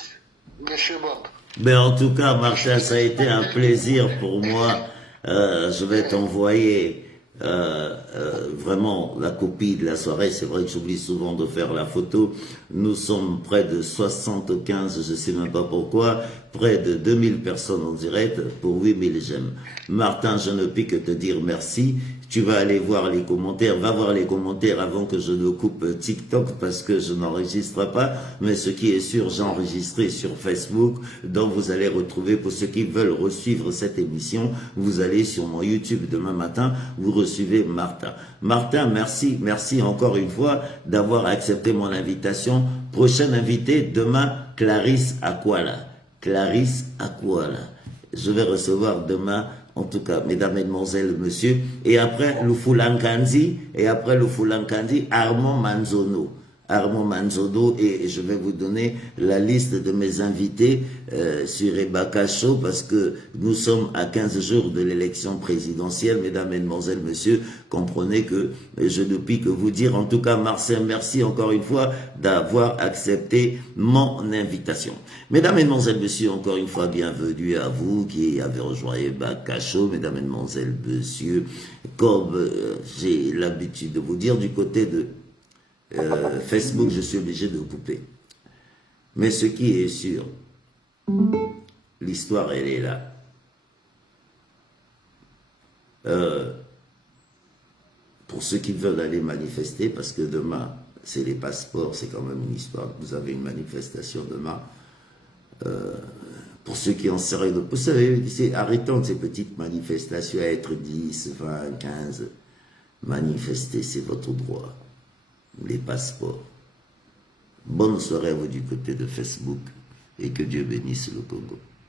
Monsieur Bob. Ben en tout cas, Martin, ça a été un plaisir pour moi. Je vais t'envoyer vraiment la copie de la soirée. C'est vrai que j'oublie souvent de faire la photo. Nous sommes près de 75, je sais même pas pourquoi, près de 2000 personnes en direct pour 8000 j'aime. Martin, je ne puis que te dire merci. Tu vas aller voir les commentaires, va voir les commentaires avant que je ne coupe TikTok parce que je n'enregistre pas, mais ce qui est sûr, j'ai enregistré sur Facebook, donc vous allez retrouver, pour ceux qui veulent resuivre cette émission, vous allez sur mon YouTube demain matin, vous recevez Martin. Martin, merci encore une fois d'avoir accepté mon invitation. Prochaine invitée, demain, Clarisse Akwala. Clarisse Akwala. Je vais recevoir demain, en tout cas, mesdames, mesdemoiselles, messieurs, et après le Fulankanzi, Armand Manzono. Armand Manzono, et je vais vous donner la liste de mes invités sur Ebaka Show, parce que nous sommes à 15 jours de l'élection présidentielle, mesdames, mesdemoiselles, messieurs, comprenez que je ne puis que vous dire, en tout cas, Marcel, merci encore une fois d'avoir accepté mon invitation. Mesdames, mesdemoiselles, messieurs, encore une fois, bienvenue à vous qui avez rejoint Ebaka Show, mesdames, mesdemoiselles, messieurs, comme j'ai l'habitude de vous dire, du côté de Facebook, je suis obligé de couper. Mais ce qui est sûr, l'histoire, elle est là. Pour ceux qui veulent aller manifester, parce que demain, c'est les passeports, c'est quand même une histoire. Vous avez une manifestation demain. Pour ceux qui en seraient... Vous savez, arrêtons de ces petites manifestations à être 10, 20, 15. Manifester, c'est votre droit. Les passeports. Bonne soirée à vous du côté de Facebook et que Dieu bénisse le Congo.